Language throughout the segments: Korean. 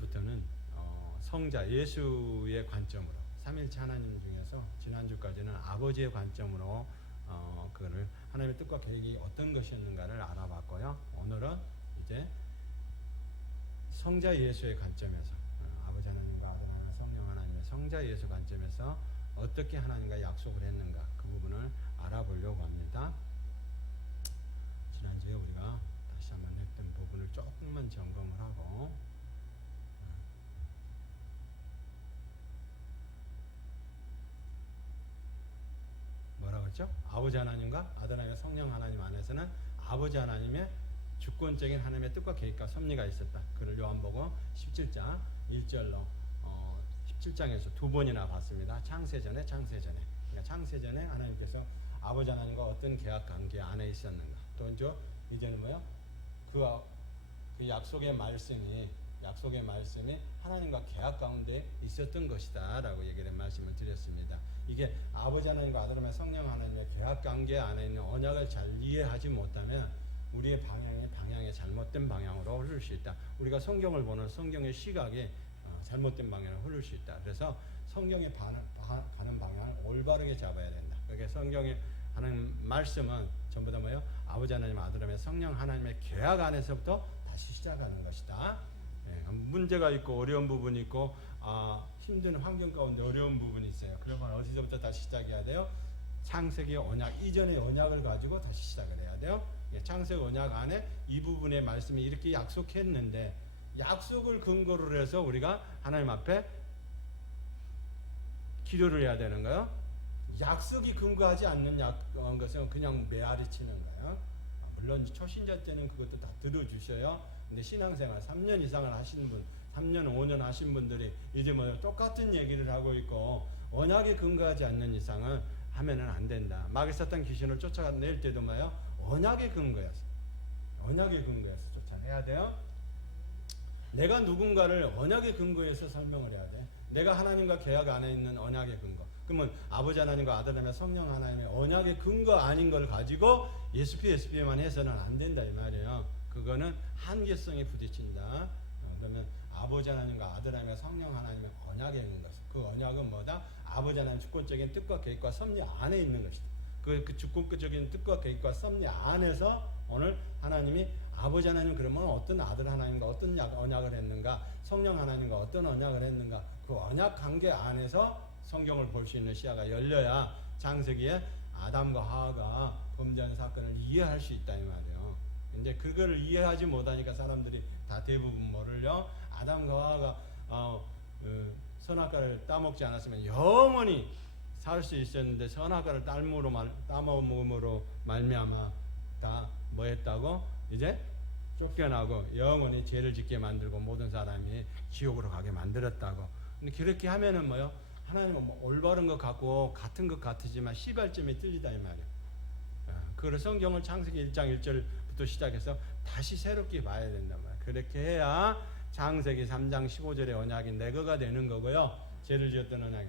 오늘부터는 성자 예수의 관점으로 삼일체 하나님 중에서 지난주까지는 아버지의 관점으로 그거를 하나님의 뜻과 계획이 어떤 것이었는가를 알아봤고요. 오늘은 이제 성자 예수의 관점에서 아버지 하나님과 아들 하나님 성령 하나님의 성자 예수 관점에서 어떻게 하나님과 약속을 했는가 그 부분을 알아보려고 합니다. 지난주에 우리가 다시 한번 했던 부분을 조금만 점검을 하고 뭐라고 했죠? 아버지 하나님과 아들 하나님과 성령 하나님 안에서는 아버지 하나님의 주권적인 하나님의 뜻과 계획과 섭리가 있었다. 그를 요한복음 17장 1절로 17장에서 두 번이나 봤습니다. 창세전에 그러니까 창세전에 하나님께서 아버지 하나님과 어떤 계약 관계 안에 있었는가. 또 이제는 뭐요? 그 약속의 말씀이 하나님과 계약 가운데 있었던 것이다라고 얘기를 말씀을 드렸습니다. 이게 아버지 하나님과 아들 하나님 성령 하나님의 계약 관계 안에 있는 언약을 잘 이해하지 못하면 우리의 방향이 잘못된 방향으로 흐를 수 있다. 우리가 성경을 보는 성경의 시각이 잘못된 방향으로 흐를 수 있다. 그래서 성경에 가는 방향을 올바르게 잡아야 된다. 그러니까 성경에 하는 말씀은 전부 다 뭐예요? 아버지 하나님, 아들 하나님, 성령 하나님의 계약 안에서부터 다시 시작하는 것이다. 문제가 있고 어려운 부분이 있고 힘든 환경 가운데 어려운 부분이 있어요. 그러면 어디서부터 다시 시작해야 돼요? 창세기 언약 이전의 언약을 가지고 다시 시작을 해야 돼요. 창세기 언약 안에 이 부분의 말씀이 이렇게 약속했는데 약속을 근거로 해서 우리가 하나님 앞에 기도를 해야 되는 거예요. 약속이 근거하지 않는 것은 그냥 메아리 치는 거예요. 물론 초신자 때는 그것도 다 들어주셔요. 근데 신앙생활 3년 이상을 하신 분, 3년, 5년 하신 분들이 이제 뭐 똑같은 얘기를 하고 있고 언약에 근거하지 않는 이상은 하면은 안 된다. 마귀 사탄 귀신을 쫓아낼 때도 뭐예요? 언약에 근거해서 쫓아내야 돼요. 내가 누군가를 언약에 근거해서 설명을 해야 돼. 내가 하나님과 계약 안에 있는 언약의 근거. 그러면 아버지 하나님과 아들 하나님 성령 하나님의 언약의 근거 아닌 걸 가지고 예수피만 해서는 안 된다 이 말이에요. 그거는 한계성에 부딪힌다. 그러면 아버지 하나님과 아들 하나님과 성령 하나님의 언약에 있는 것. 그 언약은 뭐다? 아버지 하나님 주권적인 뜻과 계획과 섭리 안에 있는 것이다. 그 주권적인 뜻과 계획과 섭리 안에서 오늘 하나님이 아버지 하나님 그러면 어떤 아들 하나님과 어떤 언약을 했는가, 성령 하나님과 어떤 언약을 했는가, 그 언약 관계 안에서 성경을 볼 수 있는 시야가 열려야 창세기에 아담과 하와가 범죄한 사건을 이해할 수 있다 이 말이에요. 근데 그걸 이해하지 못하니까 사람들이 다 대부분 뭐를요? 아담과 하와가 선악과를 따먹지 않았으면 영원히 살 수 있었는데 선악과를 따먹음으로 말미암아 다 뭐했다고? 이제 쫓겨나고 영원히 죄를 짓게 만들고 모든 사람이 지옥으로 가게 만들었다고. 근데 그렇게 하면은 뭐요? 하나님은 뭐 올바른 것 같고 같은 것 같으지만 시발점이 틀리다 이 말이에요. 그래서 성경을 창세기 1장 1절부터 시작해서 다시 새롭게 봐야 된단 말이에요. 그렇게 해야 창세기 3장 15절의 언약이 내 거가 되는 거고요. 죄를 지었던 언약이.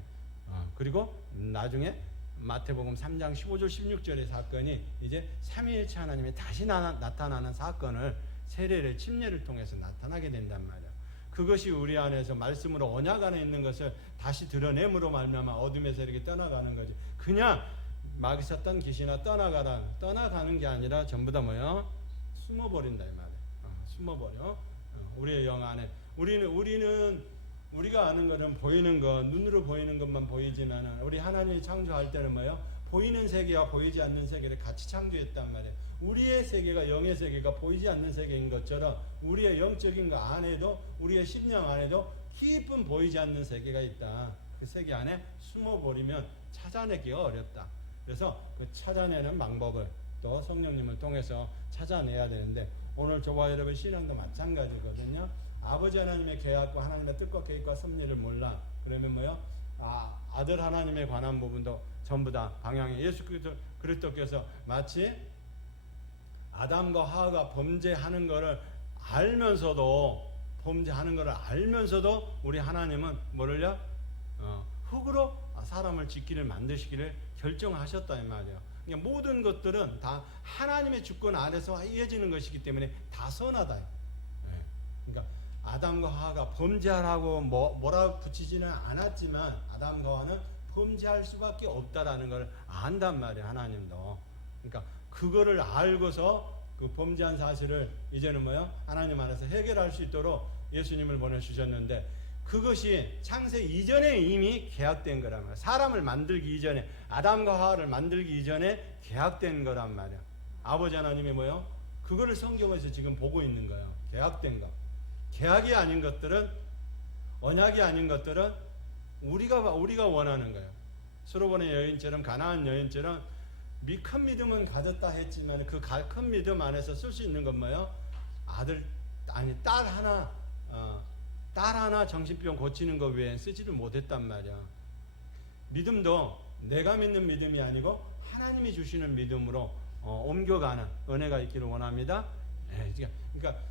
그리고 나중에 마태복음 3장 15절 16절의 사건이 이제 삼위일체 하나님이 다시 나타나는 사건을 세례를 침례를 통해서 나타나게 된단 말이에요. 그것이 우리 안에서 말씀으로 언약 안에 있는 것을 다시 드러냄으로 말미암아 어둠에서 이렇게 떠나가는 거지. 그냥 마귀 사탄 귀신아 떠나가는 게 아니라 전부 다 뭐요? 숨어버린다 이 말이에요. 숨어버려. 우리의 영 안에 우리가 아는 것은 보이는 것, 눈으로 보이는 것만 보이진 않아. 우리 하나님이 창조할 때는 뭐예요? 보이는 세계와 보이지 않는 세계를 같이 창조했단 말이에요. 우리의 세계가 영의 세계가 보이지 않는 세계인 것처럼 우리의 영적인 것 안에도 우리의 심령 안에도 깊은 보이지 않는 세계가 있다. 그 세계 안에 숨어버리면 찾아내기가 어렵다. 그래서 그 찾아내는 방법을 또 성령님을 통해서 찾아내야 되는데 오늘 저와 여러분 신앙도 마찬가지거든요. 아버지 하나님의 계약과 하나님의 뜻과 계획과 섭리를 몰라. 그러면 뭐요? 아들 하나님에 관한 부분도 전부 다 방향이 예수 그리스도께서 마치 아담과 하와가 범죄하는 것을 알면서도 우리 하나님은 뭐를요? 흙으로 사람을 짓기를 만드시기를 결정하셨다 이 말이에요. 그러니까 모든 것들은 다 하나님의 주권 아래서 이어지는 것이기 때문에 다 선하다. 그러니까 아담과 하와가 범죄하라고 뭐라 붙이지는 않았지만 아담과 하와는 범죄할 수밖에 없다라는 걸 안단 말이에요. 하나님도. 그러니까 그거를 알고서 그 범죄한 사실을 이제는 하나님 안에서 해결할 수 있도록 예수님을 보내주셨는데, 그것이 창세 이전에 이미 계약된 거란 말이야. 사람을 만들기 이전에, 아담과 하와를 만들기 이전에 계약된 거란 말이야. 아버지 하나님이 그거를 성경에서 지금 보고 있는 거예요. 계약된 거. 계약이 아닌 것들은, 언약이 아닌 것들은 우리가 원하는 거예요. 수로보는 여인처럼, 가나안 여인처럼 큰 믿음은 가졌다 했지만 그 큰 믿음 안에서 쓸 수 있는 건 딸 하나 정신병 고치는 것 외엔 쓰지를 못했단 말이야. 믿음도 내가 믿는 믿음이 아니고 하나님이 주시는 믿음으로 옮겨가는 은혜가 있기를 원합니다. 그러니까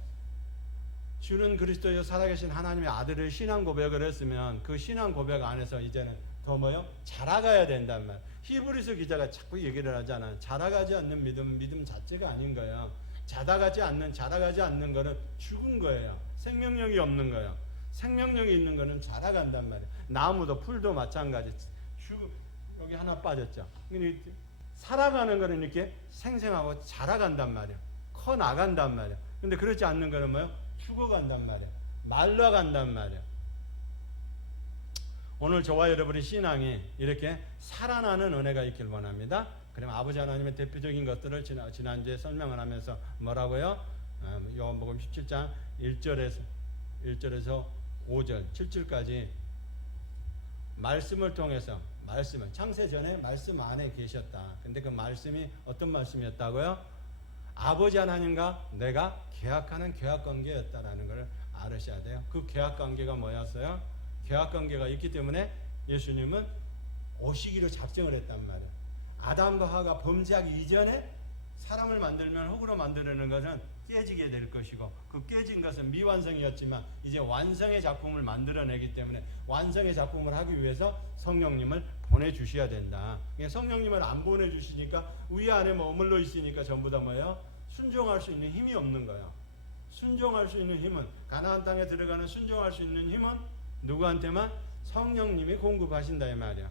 주는 그리스도여 살아계신 하나님의 아들을 신앙 고백을 했으면 그 신앙 고백 안에서 이제는 더 자라가야 된단 말이야. 히브리서 기자가 자꾸 얘기를 하잖아. 자라가지 않는 믿음 자체가 아닌 거야. 자라가지 않는 거는 죽은 거예요. 생명력이 없는 거예요. 생명력이 있는 거는 자라간단 말이에요. 나무도 풀도 마찬가지. 여기 하나 빠졌죠. 살아가는 거는 이렇게 생생하고 자라간단 말이에요. 커 나간단 말이에요. 근데 그렇지 않는 거는 죽어간단 말이에요. 말라간단 말이에요. 오늘 저와 여러분의 신앙이 이렇게 살아나는 은혜가 있길 원합니다. 그럼 아버지 하나님의 대표적인 것들을 지난주에 설명을 하면서 뭐라고요? 요한복음 17장 1절에서 5절, 7절까지 말씀을 통해서, 창세 전에 말씀 안에 계셨다. 근데 그 말씀이 어떤 말씀이었다고요? 아버지 하나님과 내가 계약하는 계약관계였다라는 걸 알으셔야 돼요. 그 계약관계가 뭐였어요? 계약관계가 있기 때문에 예수님은 오시기로 작정을 했단 말이에요. 아담과 하와가 범죄하기 이전에 사람을 만들면 흙으로 만드는 것은 깨지게 될 것이고, 그 깨진 것은 미완성이었지만 이제 완성의 작품을 만들어내기 때문에 완성의 작품을 하기 위해서 성령님을 보내주셔야 된다. 성령님을 안 보내주시니까 위 안에 머물러 있으니까 전부 다 순종할 수 있는 힘이 없는 거예요. 순종할 수 있는 힘은, 가나안 땅에 들어가는 순종할 수 있는 힘은 누구한테만? 성령님이 공급하신다 이 말이야.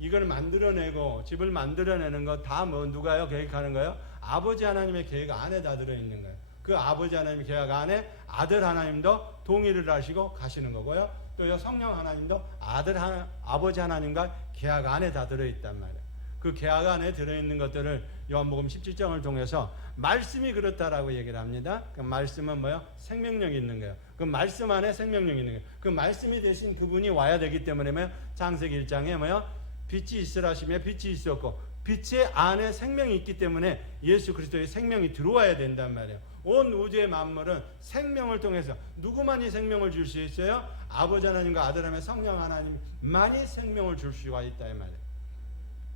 이걸 만들어내고 집을 만들어내는 거 다 누가요? 계획하는 거예요? 아버지 하나님의 계획 안에 다 들어있는 거예요. 그 아버지 하나님의 계획 안에 아들 하나님도 동의를 하시고 가시는 거고요. 또 성령 하나님도 아버지 하나님과 계약 안에 다 들어있단 말이에요. 그 계약 안에 들어있는 것들을 요한복음 17장을 통해서 말씀이 그렇다라고 얘기를 합니다. 그 말씀은 생명력이 있는 거예요. 그 말씀 안에 생명력이 있는 거예요. 그 말씀이 대신 그분이 와야 되기 때문에 창세기 1장에 빛이 있으라 하시며 빛이 있었고, 빛의 안에 생명이 있기 때문에 예수 그리스도의 생명이 들어와야 된단 말이에요. 온 우주의 만물은 생명을 통해서 누구만이 생명을 줄 수 있어요? 아버지 하나님과 아들 하나님 성령 하나님만이 생명을 줄 수가 있다 이 말이에요.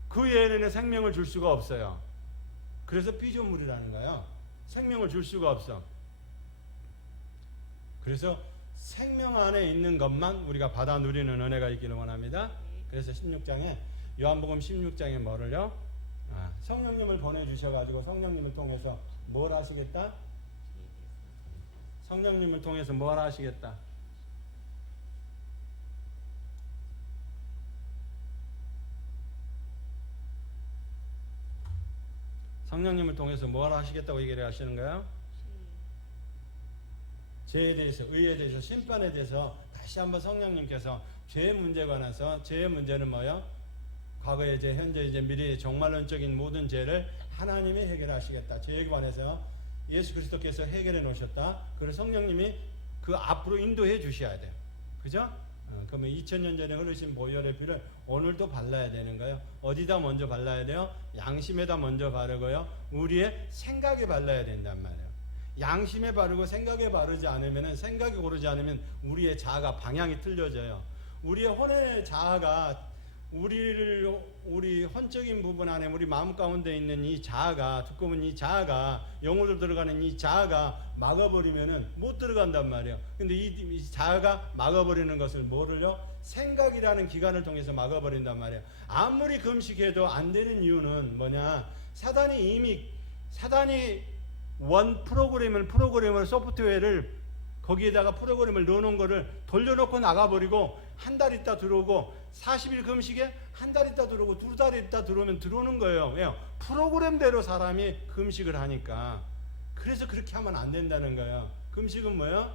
그 외에는 생명을 줄 수가 없어요. 그래서 피조물이라는 거예요. 생명을 줄 수가 없어. 그래서 생명 안에 있는 것만 우리가 받아 누리는 은혜가 있기를 원합니다. 그래서 16장에 요한복음 16장에 뭐를요? 성령님을 보내주셔가지고 성령님을 통해서 뭘 하시겠다? 성령님을 통해서 뭘 하시겠다? 성령님을 통해서 뭘 하시겠다고 얘기를 하시는 거예요? 죄에 대해서, 의에 대해서, 심판에 대해서 다시 한번 성령님께서 죄의 문제에 관해서, 죄의 문제는 뭐예요? 과거의 죄, 현재 죄, 미래의 종말론적인 모든 죄를 하나님이 해결하시겠다. 죄에 관해서 예수 그리스도께서 해결해 놓으셨다. 그래서 성령님이 그 앞으로 인도해 주셔야 돼요. 그죠? 그러면 2000년 전에 흐르신 보혈의 피를 오늘도 발라야 되는 거예요. 어디다 먼저 발라야 돼요? 양심에다 먼저 바르고요. 우리의 생각에 발라야 된단 말이에요. 양심에 바르고 생각에 바르지 않으면, 생각이 고르지 않으면 우리의 자아가 방향이 틀려져요. 우리의 혼의 자아가 우리 혼적인 부분 안에 우리 마음 가운데 있는 이 자아가, 두꺼운 이 자아가, 영으로 들어가는 이 자아가 막아버리면은 못 들어간단 말이에요. 근데 이 자아가 막아버리는 것을 뭐를요? 생각이라는 기관을 통해서 막아버린단 말이에요. 아무리 금식해도 안 되는 이유는 뭐냐? 사단이 프로그램을 소프트웨어를 거기에다가 프로그램을 넣어놓은 거를 돌려놓고 나가버리고 한 달 있다 들어오고 40일 금식에 한 달 있다 들어오고 두 달 있다 들어오면 들어오는 거예요. 왜요? 프로그램대로 사람이 금식을 하니까. 그래서 그렇게 하면 안 된다는 거예요. 금식은 뭐예요?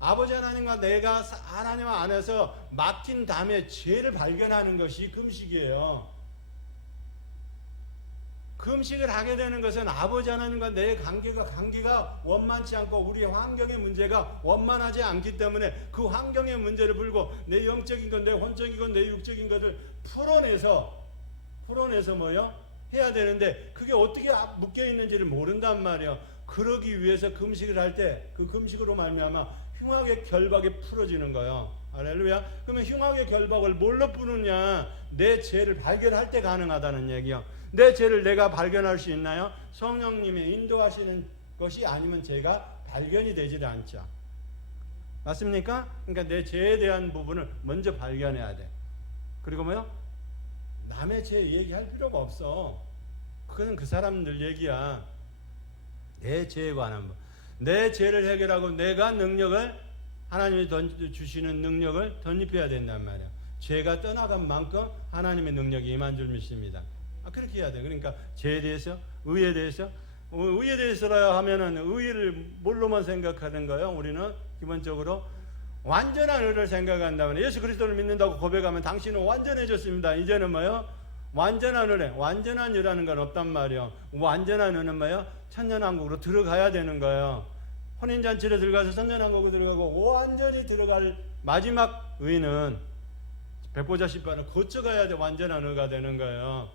아버지 하나님과 내가 하나님 안에서 맡긴 다음에 죄를 발견하는 것이 금식이에요. 금식을 하게 되는 것은 아버지 하나님과 내 관계가 원만치 않고 우리의 환경의 문제가 원만하지 않기 때문에 그 환경의 문제를 풀고 내 영적인 것, 내 혼적인 것, 내 육적인 것을 풀어내서 뭐요? 해야 되는데 그게 어떻게 묶여 있는지를 모른단 말이에요. 그러기 위해서 금식을 할 때 그 금식으로 말미암아 흉악의 결박이 풀어지는 거예요. 할렐루야. 그러면 흉악의 결박을 뭘로 푸느냐? 내 죄를 발견할 때 가능하다는 얘기요. 내 죄를 내가 발견할 수 있나요? 성령님이 인도하시는 것이 아니면 죄가 발견이 되질 않죠. 맞습니까? 그러니까 내 죄에 대한 부분을 먼저 발견해야 돼. 그리고 뭐요? 남의 죄 얘기할 필요가 없어. 그것은 그 사람들 얘기야. 내 죄에 관한 거. 내 죄를 해결하고 내가 능력을 하나님이 주시는 능력을 덧입혀야 된단 말이야. 죄가 떠나간 만큼 하나님의 능력이 임한 줄 믿습니다. 그렇게 해야 돼. 그러니까 죄에 대해서, 의에 대해서라 하면은 의를 뭘로만 생각하는 거예요? 우리는 기본적으로 완전한 의를 생각한다면 예수 그리스도를 믿는다고 고백하면 당신은 완전해졌습니다. 이제는 뭐요? 완전한 의래. 완전한 의라는 건 없단 말이에요. 완전한 의는 뭐요? 천년왕국으로 들어가야 되는 거예요. 혼인잔치로 들어가서 천년왕국으로 들어가고 완전히 들어갈 마지막 의는 백보자 신발을 거쳐가야 돼. 완전한 의가 되는 거예요.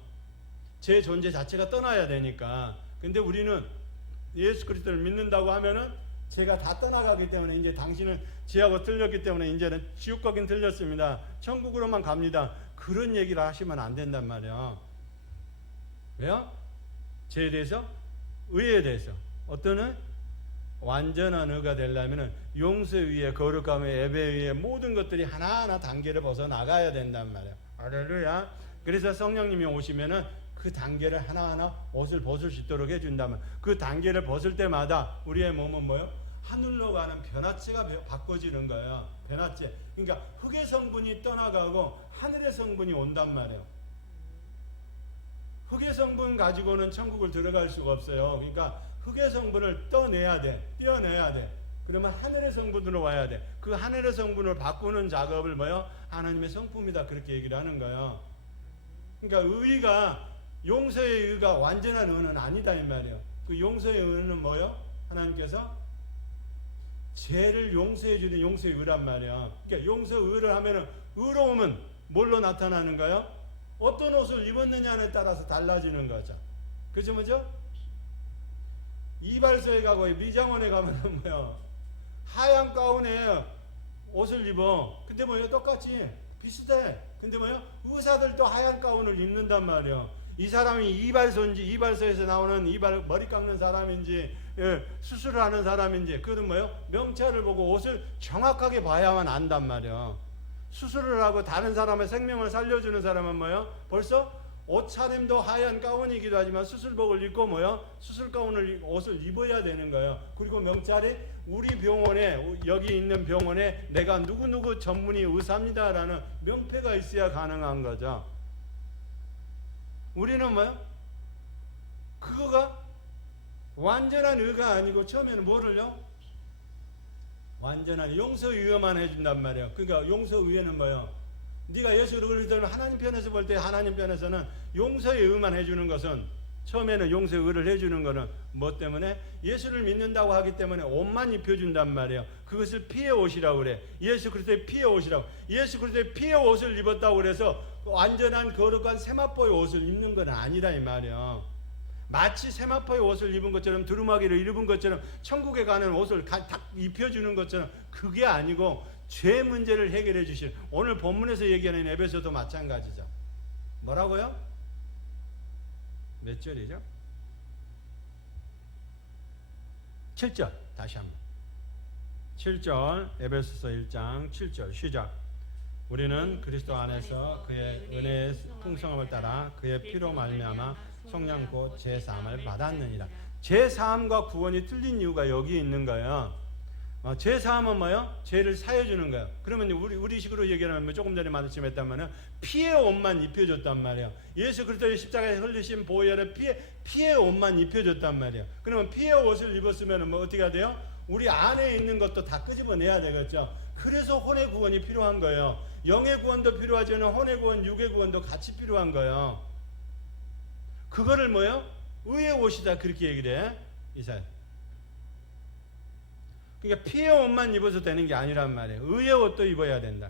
제 존재 자체가 떠나야 되니까. 근데 우리는 예수 그리스도를 믿는다고 하면은 죄가 다 떠나가기 때문에 이제 당신은 죄하고 틀렸기 때문에 이제는 지옥 가긴 틀렸습니다. 천국으로만 갑니다. 그런 얘기를 하시면 안 된단 말이에요. 왜요? 죄에 대해서, 의에 대해서. 어떤 의? 완전한 의가 되려면은 용서 위에, 거룩함 위에, 예배 위에 모든 것들이 하나하나 단계를 벗어 나가야 된단 말이에요. 할렐루야. 그래서 성령님이 오시면은 그 단계를 하나하나 옷을 벗을 수 있도록 해준다면 그 단계를 벗을 때마다 우리의 몸은 뭐요? 하늘로 가는 변화체가 바꿔지는 거예요. 변화체. 그러니까 흙의 성분이 떠나가고 하늘의 성분이 온단 말이에요. 흑의 성분 가지고는 천국을 들어갈 수가 없어요. 그러니까 흑의 성분을 떼어내야 돼. 그러면 하늘의 성분으로 와야 돼. 그 하늘의 성분을 바꾸는 작업을 뭐요? 하나님의 성품이다. 그렇게 얘기를 하는 거예요. 그러니까 의가, 용서의 의가 완전한 의는 아니다 이 말이에요. 그 용서의 의는 뭐요? 하나님께서 죄를 용서해 주는 용서의 의란 말이에요. 그러니까 용서의를 하면은 의로움은 뭘로 나타나는가요? 어떤 옷을 입었느냐에 따라서 달라지는 거죠. 그죠 뭐죠? 이발소에 가고 미장원에 가면은 뭐요? 하얀 가운에 옷을 입어. 근데 뭐요? 똑같이 비슷해. 근데 뭐요? 의사들도 하얀 가운을 입는단 말이에요. 이 사람이 이발소인지 이발소에서 나오는 머리 깎는 사람인지 수술을 하는 사람인지 그건 뭐요? 명찰을 보고 옷을 정확하게 봐야만 안단 말이에요. 수술을 하고 다른 사람의 생명을 살려주는 사람은 뭐요? 벌써 옷차림도 하얀 가운이기도 하지만 수술복을 입고 뭐요? 수술 가운을 옷을 입어야 되는 거예요. 그리고 명찰이 우리 병원에 여기 있는 병원에 내가 누구누구 전문의 의사입니다라는 명패가 있어야 가능한 거죠. 우리는 뭐요? 그거가 완전한 의가 아니고 처음에는 뭐를요? 완전한 용서의만 해준단 말이에요. 그러니까 용서의는 뭐예요? 네가 예수를 믿으면 하나님 편에서 볼 때 하나님 편에서는 용서의 의만 해주는 것은 처음에는 용서의 의를 해주는 것은 뭐 때문에? 예수를 믿는다고 하기 때문에 옷만 입혀준단 말이에요. 그것을 피의 옷이라고 그래. 예수 그리스도의 피의 옷이라고. 예수 그리스도의 피의 옷을 입었다고 그래서 완전한 거룩한 세마포의 옷을 입는 건 아니라 이 말이에요. 마치 세마포의 옷을 입은 것처럼 두루마기를 입은 것처럼 천국에 가는 옷을 다 입혀주는 것처럼 그게 아니고 죄 문제를 해결해 주신 오늘 본문에서 얘기하는 에베소도 마찬가지죠. 뭐라고요? 몇 절이죠? 7절 다시 한번 7절 에베소서 1장 7절 시작. 우리는 그리스도 안에서 그의 은혜의 풍성함을 따라 그의 피로 말미암아 성령 곧 제사함을 받았느니라. 제사함과 구원이 틀린 이유가 여기 있는 거예요. 죄 사함은 뭐요? 죄를 사해 주는 거예요. 그러면 우리 식으로 얘기하면 조금 전에 말씀했다면은 피의 옷만 입혀줬단 말이에요. 예수 그리스도의 십자가에 흘리신 보혈의 피의 옷만 입혀줬단 말이에요. 그러면 피의 옷을 입었으면 뭐 어떻게 해야 돼요? 우리 안에 있는 것도 다 끄집어내야 되겠죠. 그래서 혼의 구원이 필요한 거예요. 영의 구원도 필요하지만 혼의 구원, 육의 구원도 같이 필요한 거예요. 그거를 뭐요? 의의 옷이다 그렇게 얘기를 해. 이사야. 그러니까 피의 옷만 입어서 되는 게 아니란 말이에요. 의의 옷도 입어야 된다.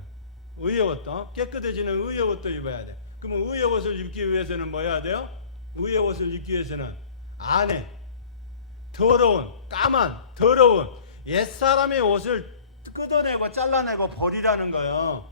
의의 옷도 깨끗해지는 의의 옷도 입어야 돼. 그러면 의의 옷을 입기 위해서는 뭐 해야 돼요? 의의 옷을 입기 위해서는 안에 더러운 까만 더러운 옛사람의 옷을 끄어내고 잘라내고 버리라는 거예요.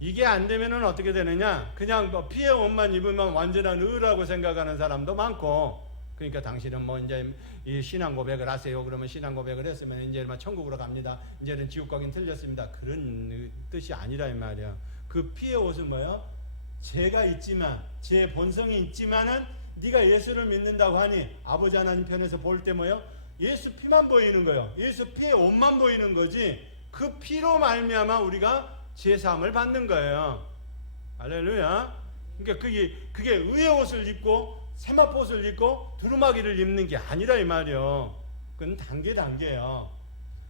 이게 안 되면은 어떻게 되느냐? 그냥 뭐 피의 옷만 입으면 완전한 의라고 생각하는 사람도 많고, 그러니까 당신은 뭐 이제 이 신앙 고백을 하세요. 그러면 신앙 고백을 했으면 이제 천국으로 갑니다. 이제는 지옥 가긴 틀렸습니다. 그런 뜻이 아니라 이 말이야. 그 피의 옷은 뭐예요? 죄가 있지만, 죄 본성이 있지만은 네가 예수를 믿는다고 하니 아버지 하나님 편에서 볼 때 뭐예요? 예수 피만 보이는 거예요. 예수 피의 옷만 보이는 거지. 그 피로 말미암아 우리가 죄 사함을 받는 거예요. 할렐루야. 그러니까 그게 의의 옷을 입고 세마포 옷을 입고 두루마기를 입는 게 아니라 이 말이요. 그건 단계예요.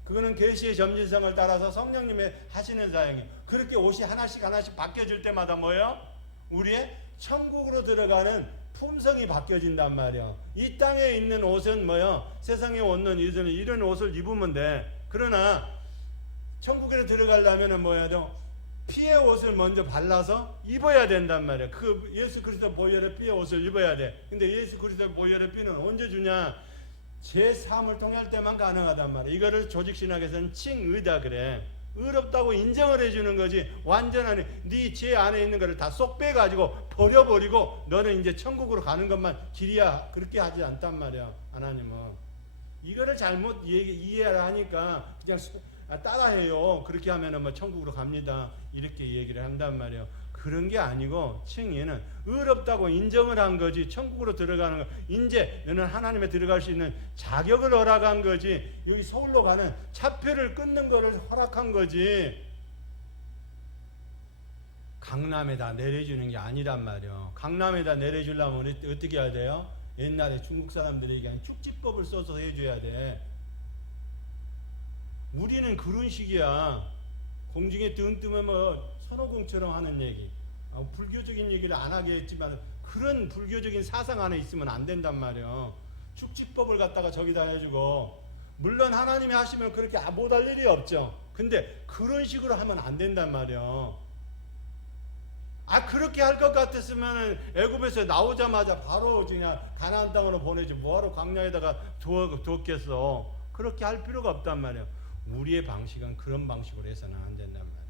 그거는 계시의 점진성을 따라서 성령님의 하시는 사역이 그렇게 옷이 하나씩 바뀌어질 때마다 뭐예요? 우리의 천국으로 들어가는 품성이 바뀌어진단 말이에요. 이 땅에 있는 옷은 뭐예요? 세상에 얻는 이런 옷을 입으면 돼. 그러나 천국에 들어가려면 뭐 해야 돼요? 피의 옷을 먼저 발라서 입어야 된단 말이에요. 그 예수 그리스도 보혈의 피의 옷을 입어야 돼. 근데 예수 그리스도 보혈의 피는 언제 주냐? 제 삶을 통할 때만 가능하단 말이에요. 이거를 조직신학에서는 칭의다 그래. 의롭다고 인정을 해주는 거지. 완전한 네 죄 안에 있는 거를 다 쏙 빼가지고 버려버리고 너는 이제 천국으로 가는 것만 길이야. 그렇게 하지 않단 말이야. 하나님은 이거를 잘못 이해를 하니까 그냥 따라해요. 그렇게 하면은 뭐 천국으로 갑니다. 이렇게 얘기를 한단 말이에요. 그런 게 아니고 칭의는 의롭다고 인정을 한 거지. 천국으로 들어가는 거. 이제 너는 하나님에 들어갈 수 있는 자격을 허락한 거지. 여기 서울로 가는 차표를 끊는 거를 허락한 거지. 강남에다 내려주는 게 아니란 말이에요. 강남에다 내려주려면 어떻게 해야 돼요? 옛날에 중국 사람들이 얘기한 축지법을 써서 해줘야 돼. 우리는 그런 식이야. 공중에 등 뜨면 뭐 선호공처럼 하는 얘기. 불교적인 얘기를 안 하게 했지만 그런 불교적인 사상 안에 있으면 안 된단 말이야. 축지법을 갖다가 저기다 해주고, 물론 하나님이 하시면 그렇게 못할 일이 없죠. 근데 그런 식으로 하면 안 된단 말이야. 그렇게 할 것 같았으면 애굽에서 나오자마자 바로 그냥 가나안 땅으로 보내지 뭐하러 광야에다가 두었겠어. 그렇게 할 필요가 없단 말이야. 우리의 방식은 그런 방식으로 해서는 안 된단 말이야.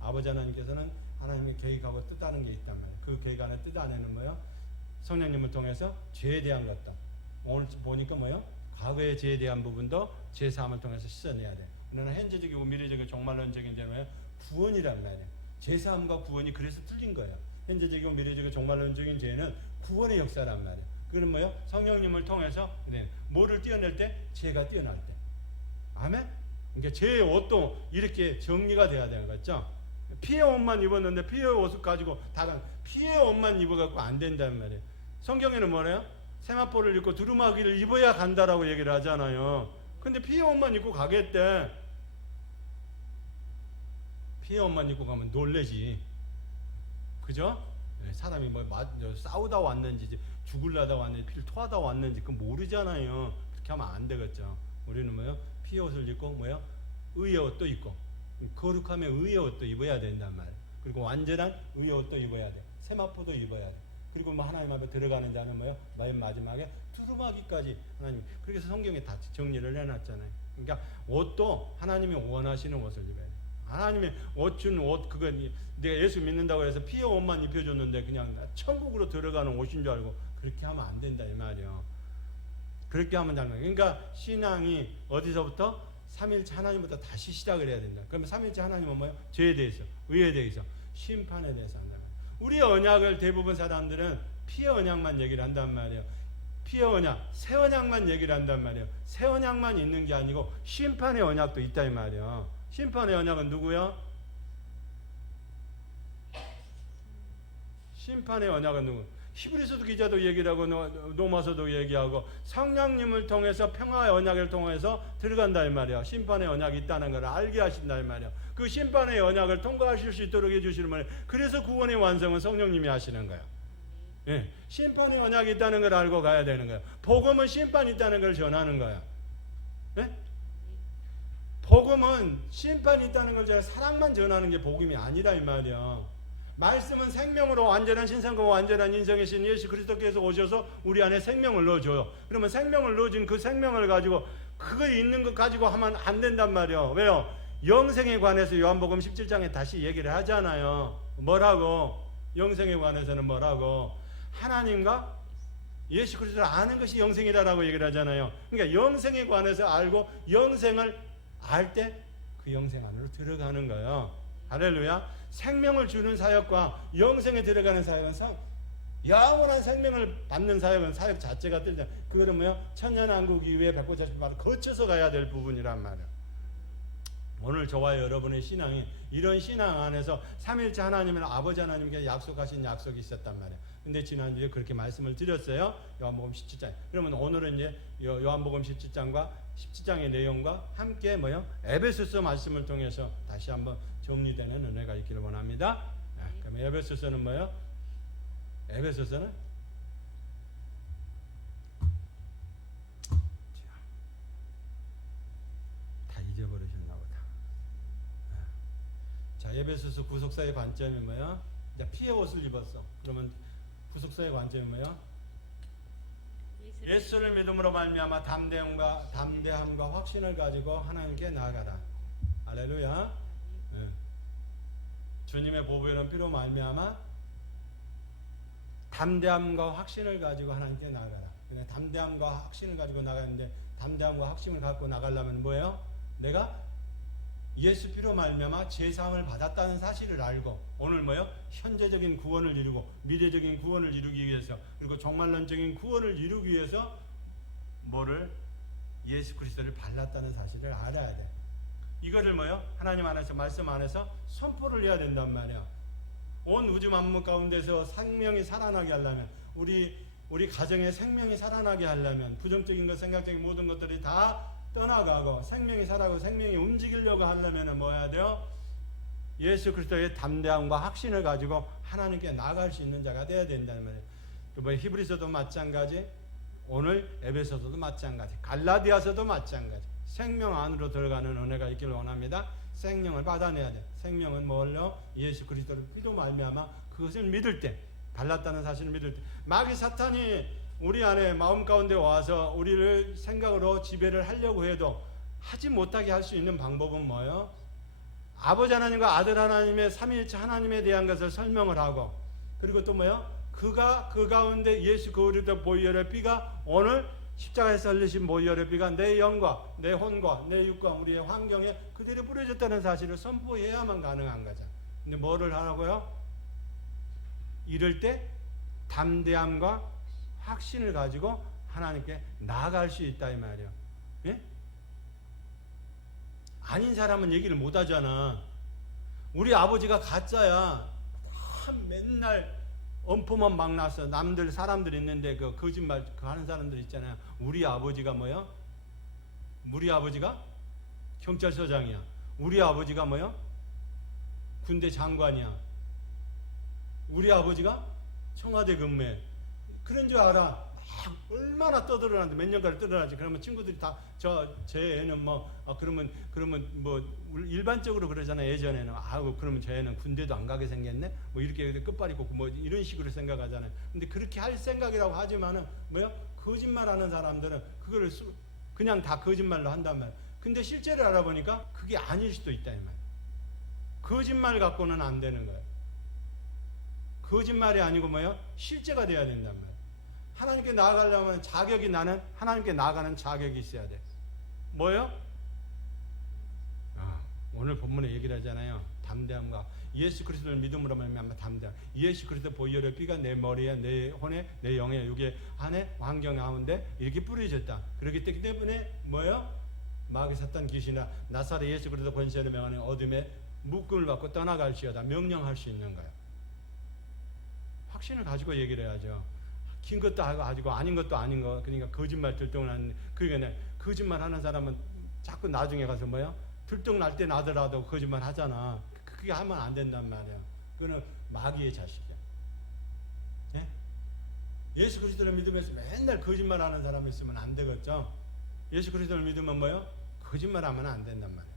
아버지 하나님께서는 하나님의 계획하고 뜻하는 게 있단 말이야. 그 계획 안에 뜻 안에는 뭐야? 성령님을 통해서 죄에 대한 것도, 오늘 보니까 뭐야? 과거의 죄에 대한 부분도 죄 사함을 통해서 씻어내야 돼. 그러나 현재적이고 미래적이고 종말론적인 죄는 뭐야? 구원이란 말이야. 죄 사함과 구원이 그래서 틀린 거야. 현재적이고 미래적이고 종말론적인 죄는 구원의 역사란 말이야. 그건 뭐야? 성령님을 통해서 뭐를 띄어낼 때? 죄가 띄어날 때. 아멘? 그러니까 죄의 옷도 이렇게 정리가 돼야 되는 거죠. 피의 옷만 입었는데 피의 옷을 가지고 피의 옷만 입어갖고 안 된단 말이에요. 성경에는 뭐래요? 세마포를 입고 두루마기를 입어야 간다라고 얘기를 하잖아요. 근데 피의 옷만 입고 가겠대. 피의 옷만 입고 가면 놀래지. 그죠? 사람이 뭐 싸우다 왔는지 죽을라다 왔는지 피를 토하다 왔는지 그건 모르잖아요. 그렇게 하면 안 되겠죠. 우리는 뭐요? 피의 옷을 입고 뭐요? 의의 옷도 입고, 거룩하면 의의 옷도 입어야 된단 말이에요. 그리고 완전한 의의 옷도 입어야 돼. 세마포도 입어야 돼. 그리고 뭐 하나님 앞에 들어가는 자는 뭐요? 맨 마지막에 두루마기까지 하나님. 그래서 성경에 다 정리를 해놨잖아요. 그러니까 옷도 하나님이 원하시는 옷을 입어야 돼. 하나님의 옷 준 옷, 그건 내가 예수 믿는다고 해서 피의 옷만 입혀줬는데 그냥 천국으로 들어가는 옷인 줄 알고 그렇게 하면 안 된다 이 말이에요. 그렇게 하면 잘못. 그러니까 신앙이 어디서부터? 삼일째 하나님부터 다시 시작을 해야 된다. 그러면 삼일째 하나님은 뭐예요? 죄에 대해서, 의에 대해서, 심판에 대해서 한단 말이에요. 우리 언약을 대부분 사람들은 피의 언약만 얘기를 한단 말이에요. 피의 언약, 새 언약만 얘기를 한단 말이에요. 새 언약만 있는 게 아니고 심판의 언약도 있다 이 말이에요. 심판의 언약은 누구요? 심판의 언약은 누구? 히브리서도 기자도 얘기를 하고 로마서도 얘기하고 성령님을 통해서 평화의 언약을 통해서 들어간다 이 말이야. 심판의 언약이 있다는 걸 알게 하신다 이 말이야. 그 심판의 언약을 통과하실 수 있도록 해주시는 말이야. 그래서 구원의 완성은 성령님이 하시는 거야. 예, 심판의 언약이 있다는 걸 알고 가야 되는 거야. 복음은 심판이 있다는 걸 전하는 거야. 예? 복음은 심판이 있다는 걸 제가 사랑만 전하는 게 복음이 아니라 이 말이야. 말씀은 생명으로 완전한 신성과 완전한 인성의 신 예수 그리스도께서 오셔서 우리 안에 생명을 넣어줘요. 그러면 생명을 넣어준 그 생명을 가지고 그거 있는 것 가지고 하면 안 된단 말이에요. 왜요? 영생에 관해서 요한복음 17장에 다시 얘기를 하잖아요. 뭐라고? 영생에 관해서는 뭐라고? 하나님과 예수 그리스도를 아는 것이 영생이다라고 얘기를 하잖아요. 그러니까 영생에 관해서 알고 영생을 알 때 그 영생 안으로 들어가는 거예요. 할렐루야. 생명을 주는 사역과 영생에 들어가는 사역은 영원한 생명을 받는 사역은 사역 자체가 뜨잖아. 그거는 뭐야? 천년왕국 이후에 백보자식발을 거쳐서 가야 될 부분이란 말이야. 오늘 저와 여러분의 신앙이 이런 신앙 안에서 삼일째 하나님은 아버지 하나님께 약속하신 약속이 있었단 말이야. 근데 지난주에 그렇게 말씀을 드렸어요. 요한복음 17장. 그러면 오늘은 이제 요한복음 17장과 17장의 내용과 함께 뭐요? 에베소서 말씀을 통해서 다시 한번 정리되는 은혜가 있기를 원합니다. 그럼 에베소서는 뭐요? 에베소서는 다 잊어버리셨나 보다. 자, 에베소서 구속사의 관점이 뭐요? 이제 피의 옷을 입었어. 그러면 구속사의 관점이 뭐요? 예수를 믿음으로 말미암아 담대함과 확신을 가지고 하나님께 나아가라. 할렐루야. 네. 주님의 보배로운 피로 말미암아 담대함과 확신을 가지고 하나님께 나아가라. 그냥 담대함과 확신을 가지고 나가는데 담대함과 확신을 갖고 나가려면 뭐예요? 내가 예수 피로 말미암아 제사함을 받았다는 사실을 알고 오늘 뭐요? 현재적인 구원을 이루고 미래적인 구원을 이루기 위해서 그리고 종말론적인 구원을 이루기 위해서 뭐를 예수 그리스도를 발랐다는 사실을 알아야 돼. 이거를 뭐요? 하나님 안에서 말씀 안에서 선포를 해야 된단 말이야. 온 우주 만물 가운데서 생명이 살아나게 하려면 우리 가정에 생명이 살아나게 하려면 부정적인 것, 생각적인 모든 것들이 다 떠나가고 생명이 살아가고 생명이 움직이려고 하려면 뭐 해야 돼요? 예수 그리스도의 담대함과 확신을 가지고 하나님께 나아갈 수 있는 자가 되어야 된다는 말이에요. 뭐 히브리서도 마찬가지, 오늘 에베소서도 마찬가지, 갈라디아서도 마찬가지. 생명 안으로 들어가는 은혜가 있기를 원합니다. 생명을 받아내야 돼. 생명은 뭘요? 예수 그리스도를 피로 말미암아 그것을 믿을 때, 발랐다는 사실을 믿을 때, 마귀 사탄이 우리 안에 마음 가운데 와서 우리를 생각으로 지배를 하려고 해도 하지 못하게 할 수 있는 방법은 뭐예요? 아버지 하나님과 아들 하나님의 삼위일체 하나님에 대한 것을 설명을 하고 그리고 또 뭐예요? 그가 그 가운데 예수 그리스도 보혈의 피가 오늘 십자가에서 흘리신 보혈의 피가 내 영과 내 혼과 내 육과 우리의 환경에 그대로 뿌려졌다는 사실을 선포해야만 가능한 거죠. 근데 뭐를 하라고요? 이럴 때 담대함과 확신을 가지고 하나님께 나아갈 수 있다 이 말이에요. 예? 아닌 사람은 얘기를 못 하잖아. 우리 아버지가 가짜야. 다 맨날 엄포만 막 나서 사람들 있는데 그 거짓말 하는 사람들 있잖아요. 우리 아버지가 뭐야? 우리 아버지가 경찰서장이야. 우리 아버지가 뭐야? 군대 장관이야. 우리 아버지가 청와대 근무해. 그런 줄 알아. 얼마나 떠들어놨는데 몇 년간 떠들어놨지. 그러면 친구들이 다 제 애는 그러면 뭐 일반적으로 그러잖아요. 예전에는 그러면 저 애는 군대도 안 가게 생겼네. 뭐 이렇게 끝발이 꽂고 뭐 이런 식으로 생각하잖아요. 근데 그렇게 할 생각이라고 하지만은 뭐야? 거짓말하는 사람들은 그거를 그냥 다 거짓말로 한단 말이야. 근데 실제로 알아보니까 그게 아닐 수도 있다 이 말이야. 거짓말 갖고는 안 되는 거야. 거짓말이 아니고 뭐야? 실제가 돼야 된단 말이야. 하나님께 나아가려면 나는 하나님께 나아가는 자격이 있어야 돼. 뭐예요? 오늘 본문에 얘기를 하잖아요. 담대함과 예수 그리스도를 믿음으로 말미암아 담대함. 예수 그리스도 보혈의 피가 내 머리에, 내 혼에, 내 영에, 육에, 안에, 환경 가운데 이렇게 뿌려졌다. 그렇기 때문에 뭐예요? 마귀 사탄 귀신이나 나사렛 예수 그리스도 권세를 명하는 어둠에 묶음을 받고 떠나갈지어다 명령할 수 있는 거예요. 확신을 가지고 얘기를 해야죠. 긴 것도 가지고 아닌 것도 아닌 거. 그러니까 거짓말 들통나는. 그러니까 거짓말 하는 사람은 자꾸 나중에 가서 뭐야? 들통날 때 나더라도 거짓말 하잖아. 그게 하면 안 된단 말이야. 그거는 마귀의 자식이야. 예? 예수 그리스도를 믿으면서 맨날 거짓말하는 사람이 있으면 안 되겠죠. 예수 그리스도를 믿으면 뭐요? 거짓말하면 안 된단 말이야.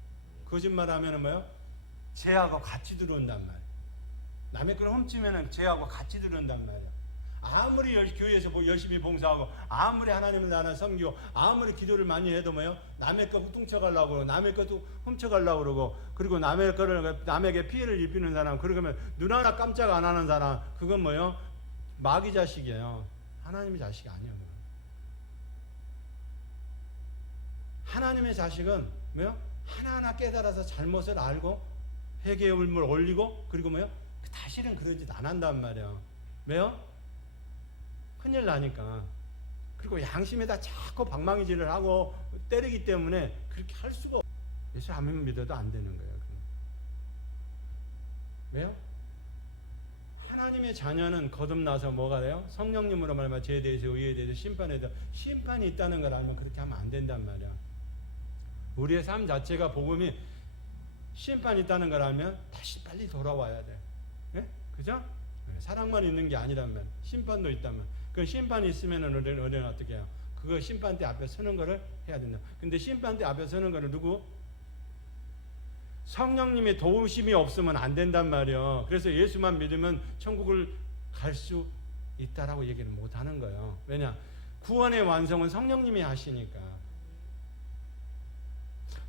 거짓말하면은 뭐요? 죄하고 같이 들어온단 말이야. 남의 걸 훔치면은 죄하고 같이 들어온단 말이야. 아무리 교회에서 열심히 봉사하고 아무리 하나님을 나라 섬기고 아무리 기도를 많이 해도 뭐요? 남의 거 훔쳐가려고 그러고 남의 것도 훔쳐가려고 그러고 그리고 남의 거를 남에게 피해를 입히는 사람 그러면 눈 하나 깜짝 안 하는 사람 그건 뭐요? 마귀 자식이에요. 하나님의 자식이 아니에요. 하나님의 자식은 뭐요? 하나하나 깨달아서 잘못을 알고 회개의 울물 올리고 그리고 뭐요? 다시는 그런 짓 안 한단 말이에요. 왜요? 큰일 나니까. 그리고 양심에다 자꾸 방망이질을 하고 때리기 때문에 그렇게 할 수가 없어요. 예수 안 믿어도 안 되는 거예요. 왜요? 하나님의 자녀는 거듭나서 뭐가 돼요? 성령님으로 말하면 죄에 대해서 의에 대해서 심판에 대해서 심판이 있다는 걸 알면 그렇게 하면 안 된단 말이야. 우리의 삶 자체가 복음이 심판이 있다는 걸 알면 다시 빨리 돌아와야 돼. 예? 그죠? 사랑만 있는 게 아니란 말. 심판도 있다면. 그 심판이 있으면은 우리는 어떻게 해요? 그거 심판대 앞에 서는 거를 해야 된다. 근데 심판대 앞에 서는 거는 누구? 성령님의 도우심이 없으면 안 된단 말이에요. 그래서 예수만 믿으면 천국을 갈 수 있다라고 얘기를 못 하는 거예요. 왜냐? 구원의 완성은 성령님이 하시니까.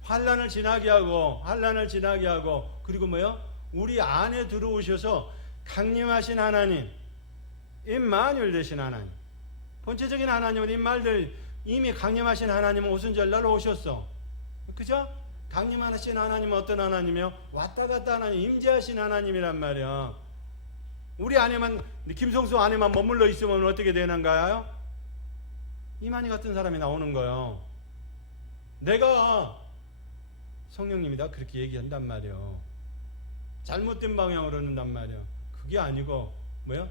환난을 지나게 하고 그리고 뭐요? 우리 안에 들어오셔서 강림하신 하나님, 임마누엘 되신 하나님, 본체적인 하나님은 임말들 이미 강림하신 하나님은 오순절날 오셨어. 그죠? 강림하신 하나님은 어떤 하나님이요? 왔다 갔다 하나님, 임재하신 하나님이란 말이야. 우리 안에만, 김성수 안에만 머물러 있으면 어떻게 되는가요? 이만희 같은 사람이 나오는 거예요. 내가 성령님이다 그렇게 얘기한단 말이에요. 잘못된 방향으로 는단 말이에요. 그게 아니고 뭐요?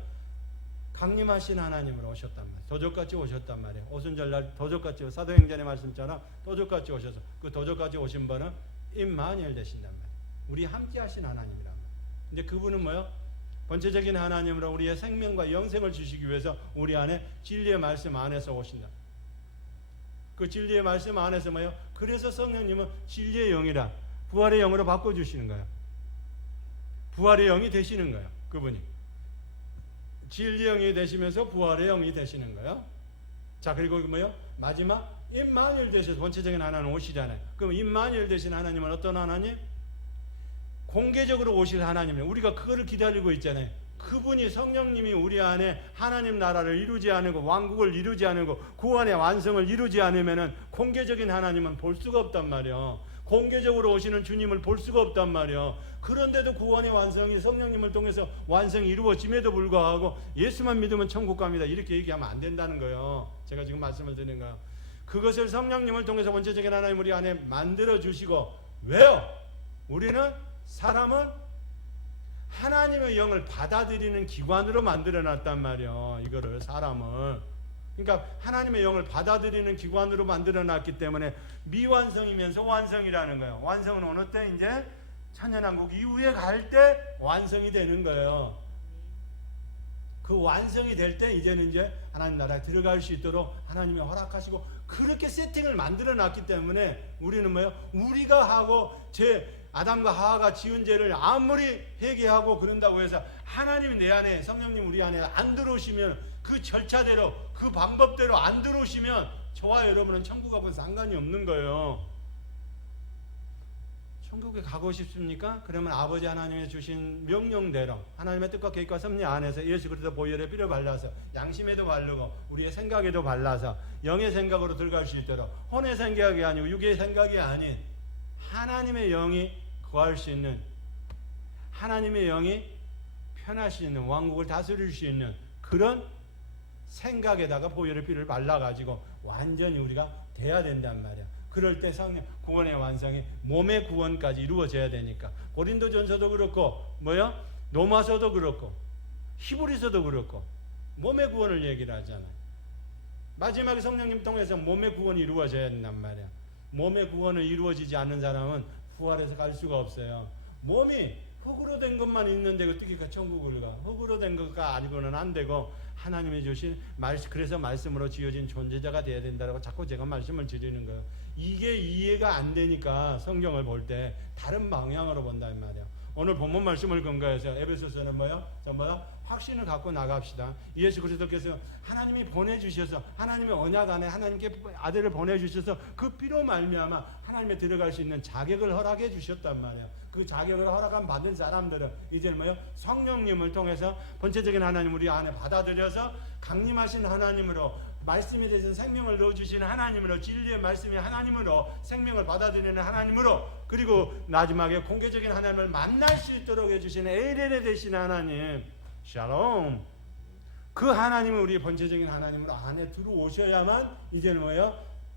강림하신 하나님으로 오셨단 말이에요. 도적같이 오셨단 말이에요. 오순절날 도적같이 사도행전의 말씀처럼 도적같이 오셔서 그 도적같이 오신 분은 임마누엘 되신단 말이에요. 우리 함께 하신 하나님이란 말이에요. 근데 그분은 뭐요? 본체적인 하나님으로 우리의 생명과 영생을 주시기 위해서 우리 안에 진리의 말씀 안에서 오신다. 그 진리의 말씀 안에서 뭐요? 그래서 성령님은 진리의 영이라 부활의 영으로 바꿔주시는 거예요. 부활의 영이 되시는 거예요. 그분이 진리의 영이 되시면서 부활의 영이 되시는 거예요. 자, 그리고 뭐요? 마지막 임마누엘 되셔서 본체적인 하나님 오시잖아요. 그럼 임마누엘 되신 하나님은 어떤 하나님? 공개적으로 오실 하나님이에요. 우리가 그거를 기다리고 있잖아요. 그분이 성령님이 우리 안에 하나님 나라를 이루지 않고 왕국을 이루지 않고 구원의 완성을 이루지 않으면은 공개적인 하나님은 볼 수가 없단 말이에요. 공개적으로 오시는 주님을 볼 수가 없단 말이에요. 그런데도 구원의 완성이 성령님을 통해서 완성이 이루어짐에도 불구하고 예수만 믿으면 천국 갑니다 이렇게 얘기하면 안 된다는 거예요. 제가 지금 말씀을 드리는 거예요. 그것을 성령님을 통해서 원체적인 하나님 우리 안에 만들어 주시고 왜요? 우리는 사람은 하나님의 영을 받아들이는 기관으로 만들어 놨단 말이에요. 이거를 사람을. 그러니까 하나님의 영을 받아들이는 기관으로 만들어 놨기 때문에 미완성이면서 완성이라는 거예요. 완성은 어느 때? 이제 천년왕국 이후에 갈 때 완성이 되는 거예요. 그 완성이 될 때 이제는 이제 하나님 나라에 들어갈 수 있도록 하나님이 허락하시고 그렇게 세팅을 만들어 놨기 때문에 우리는 뭐예요? 우리가 하고 아담과 하와가 지은 죄를 아무리 회개하고 그런다고 해서 하나님이 내 안에 성령님 우리 안에 안 들어오시면 그 절차대로 그 방법대로 안 들어오시면 저와 여러분은 천국하고는 상관이 없는 거예요. 천국에 가고 싶습니까? 그러면 아버지 하나님이 주신 명령대로 하나님의 뜻과 계획과 섭리 안에서 예수 그리스도 보혈의 피를 발라서 양심에도 바르고 우리의 생각에도 발라서 영의 생각으로 들어갈 수 있도록 혼의 생각이 아니고 육의 생각이 아닌 하나님의 영이 거할 수 있는, 하나님의 영이 편할 수 있는, 왕국을 다스릴 수 있는 그런 생각에다가 보혈의 피를 발라가지고 완전히 우리가 돼야 된단 말이야. 그럴 때 성령 구원의 완성이 몸의 구원까지 이루어져야 되니까. 고린도전서도 그렇고 로마서도 그렇고 히브리서도 그렇고 몸의 구원을 얘기를 하잖아요. 마지막에 성령님 통해서 몸의 구원이 이루어져야 된단 말이야. 몸의 구원을 이루어지지 않는 사람은 부활해서 갈 수가 없어요. 몸이 흙으로 된 것만 있는데 어떻게 그 천국을 가? 흙으로 된 것가 아니고는 안 되고 하나님이 주신 그래서 말씀으로 지어진 존재자가 돼야 된다라고 자꾸 제가 말씀을 드리는 거예요. 이게 이해가 안 되니까 성경을 볼 때 다른 방향으로 본단 말이에요. 오늘 본문 말씀을 근거해서 에베소서는 확신을 갖고 나갑시다. 예수 그리스도께서 하나님이 보내주셔서, 하나님의 언약 안에 하나님께 아들을 보내주셔서 그 피로 말미암아 하나님에 들어갈 수 있는 자격을 허락해 주셨단 말이에요. 그 자격을 허락한 받은 사람들은 이제 성령님을 통해서 본체적인 하나님 우리 안에 받아들여서 강림하신 하나님으로, 말씀에 대해서 생명을 넣어주시는 하나님으로, 진리의 말씀이 하나님으로, 생명을 받아들이는 하나님으로, 그리고 마지막에 공개적인 하나님을 만날 수 있도록 해주시는 에레레 되시는 하나님, 샬롬. 그 하나님은 우리 본체적인 하나님으로 안에 들어오셔야만 이제는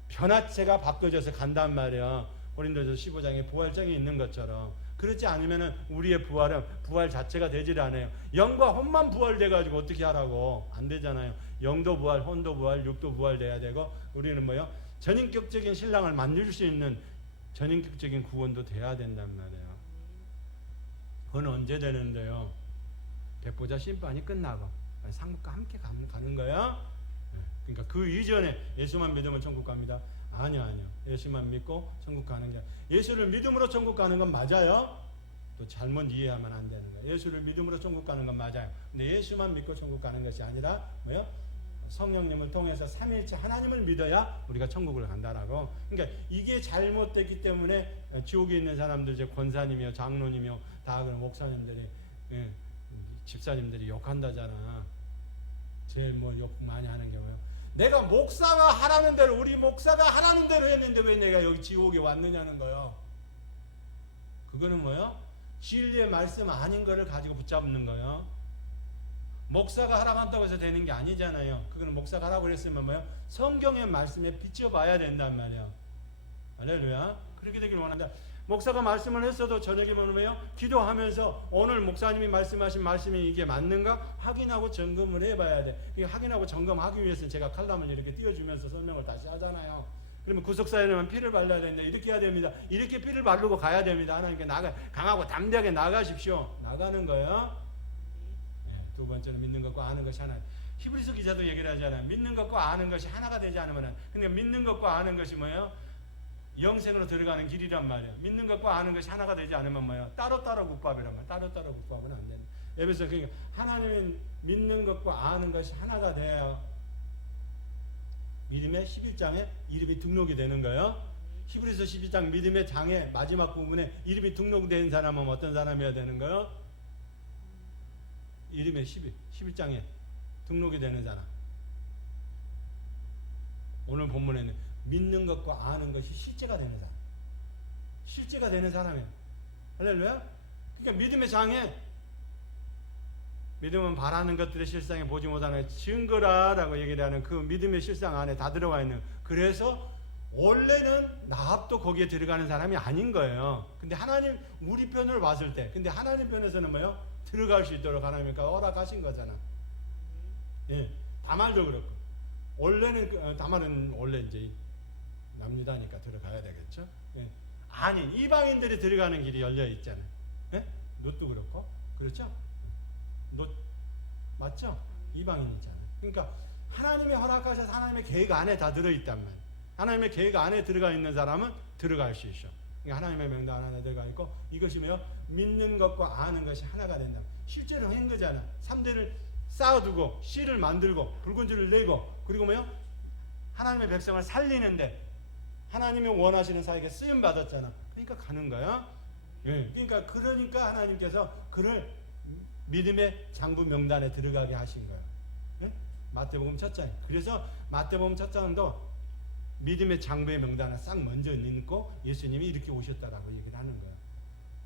변화체가 바꿔져서 간단 말이야. 고린도전서 15장에 부활장이 있는 것처럼. 그렇지 않으면 우리의 부활은 부활 자체가 되질 않아요. 영과 혼만 부활돼가지고 어떻게 하라고? 안 되잖아요. 영도 부활, 혼도 부활, 육도 부활돼야 되고, 우리는 전인격적인 신랑을 만들 수 있는 전인격적인 구원도 돼야 된단 말이에요. 그건 언제 되는데요? 백보자 심판이 끝나고 상급과 함께 가는 거야. 그러니까 그 이전에 예수만 믿으면 천국 갑니다. 아니요. 예수만 믿고 천국 가는 게, 예수를 믿음으로 천국 가는 건 맞아요. 또 잘못 이해하면 안 되는 거예요. 예수를 믿음으로 천국 가는 건 맞아요. 근데 예수만 믿고 천국 가는 것이 아니라 성령님을 통해서 삼위일체 하나님을 믿어야 우리가 천국을 간다라고. 그러니까 이게 잘못됐기 때문에 지옥에 있는 사람들, 이제 권사님이요, 장로님이요, 다 그런 목사님들이, 집사님들이 욕한다잖아. 제일 욕 많이 하는 게 뭐예요? 내가 목사가 하라는 대로, 우리 목사가 하라는 대로 했는데 왜 내가 여기 지옥에 왔느냐는 거예요. 그거는 진리의 말씀 아닌 거를 가지고 붙잡는 거예요. 목사가 하라고 한다고 해서 되는 게 아니잖아요. 그거는 목사가 하라고 그랬으면 성경의 말씀에 비춰봐야 된단 말이에요. 할렐루야. 그렇게 되길 원한다. 목사가 말씀을 했어도 저녁에 기도하면서 오늘 목사님이 말씀하신 말씀이 이게 맞는가 확인하고 점검을 해봐야 돼. 이게 확인하고 점검하기 위해서 제가 칼럼을 이렇게 띄워주면서 설명을 다시 하잖아요. 그러면 구속사에는 피를 발라야 되는데 이렇게 해야 됩니다. 이렇게 피를 바르고 가야 됩니다. 하나님께 강하고 담대하게 나가십시오. 나가는 거예요. 두 번째는 믿는 것과 아는 것이 하나. 히브리서 기자도 얘기를 하잖아요. 믿는 것과 아는 것이 하나가 되지 않으면, 근데 믿는 것과 아는 것이 영생으로 들어가는 길이란 말이에요. 믿는 것과 아는 것이 하나가 되지 않으면 따로따로 국밥이란 말이에요. 따로따로 국밥은 안 된다. 에베소, 그러니까 하나님은 믿는 것과 아는 것이 하나가 돼야 믿음의 11장에 이름이 등록이 되는 거예요. 히브리서 12장 믿음의 장의 마지막 부분에 이름이 등록된 사람은 어떤 사람이어야 되는 거예요? 이름의 11장에 등록이 되는 사람. 오늘 본문에는 믿는 것과 아는 것이 실제가 되는 사람. 실제가 되는 사람이에요. 할렐루야? 그러니까 믿음의 장에, 믿음은 바라는 것들의 실상에 보지 못하는 증거라라고 얘기를 하는 그 믿음의 실상 안에 다 들어가 있는. 그래서 원래는 나합도 거기에 들어가는 사람이 아닌 거예요. 근데 하나님 우리 편을 봤을 때, 근데 하나님 편에서는 들어갈 수 있도록 하나님께서 허락하신 거잖아. 다말도 그렇고. 원래는 다말은 원래 이제 남유다니까 들어가야 되겠죠. 아니, 이방인들이 들어가는 길이 열려 있잖아요. 롯도 그렇고, 그렇죠? 롯 맞죠? 이방인이잖아요. 그러니까 하나님의 허락하셔서 하나님의 계획 안에 다 들어있단 말이에요. 하나님의 계획 안에 들어가 있는 사람은 들어갈 수 있어. 그러니까 하나님의 명단 안에 들어가 있고, 이것이 믿는 것과 아는 것이 하나가 된다. 실제로 한 거잖아. 3대를 쌓아두고 씨를 만들고 붉은 줄을 내고, 그리고 하나님의 백성을 살리는데 하나님이 원하시는 사역에 쓰임 받았잖아. 그러니까 가는 거야. 그러니까 하나님께서 그를 믿음의 장부 명단에 들어가게 하신 거야. 마태복음 첫 장. 그래서 마태복음 첫 장도 믿음의 장부의 명단을 싹 먼저 읽고 예수님이 이렇게 오셨다라고 얘기를 하는 거야.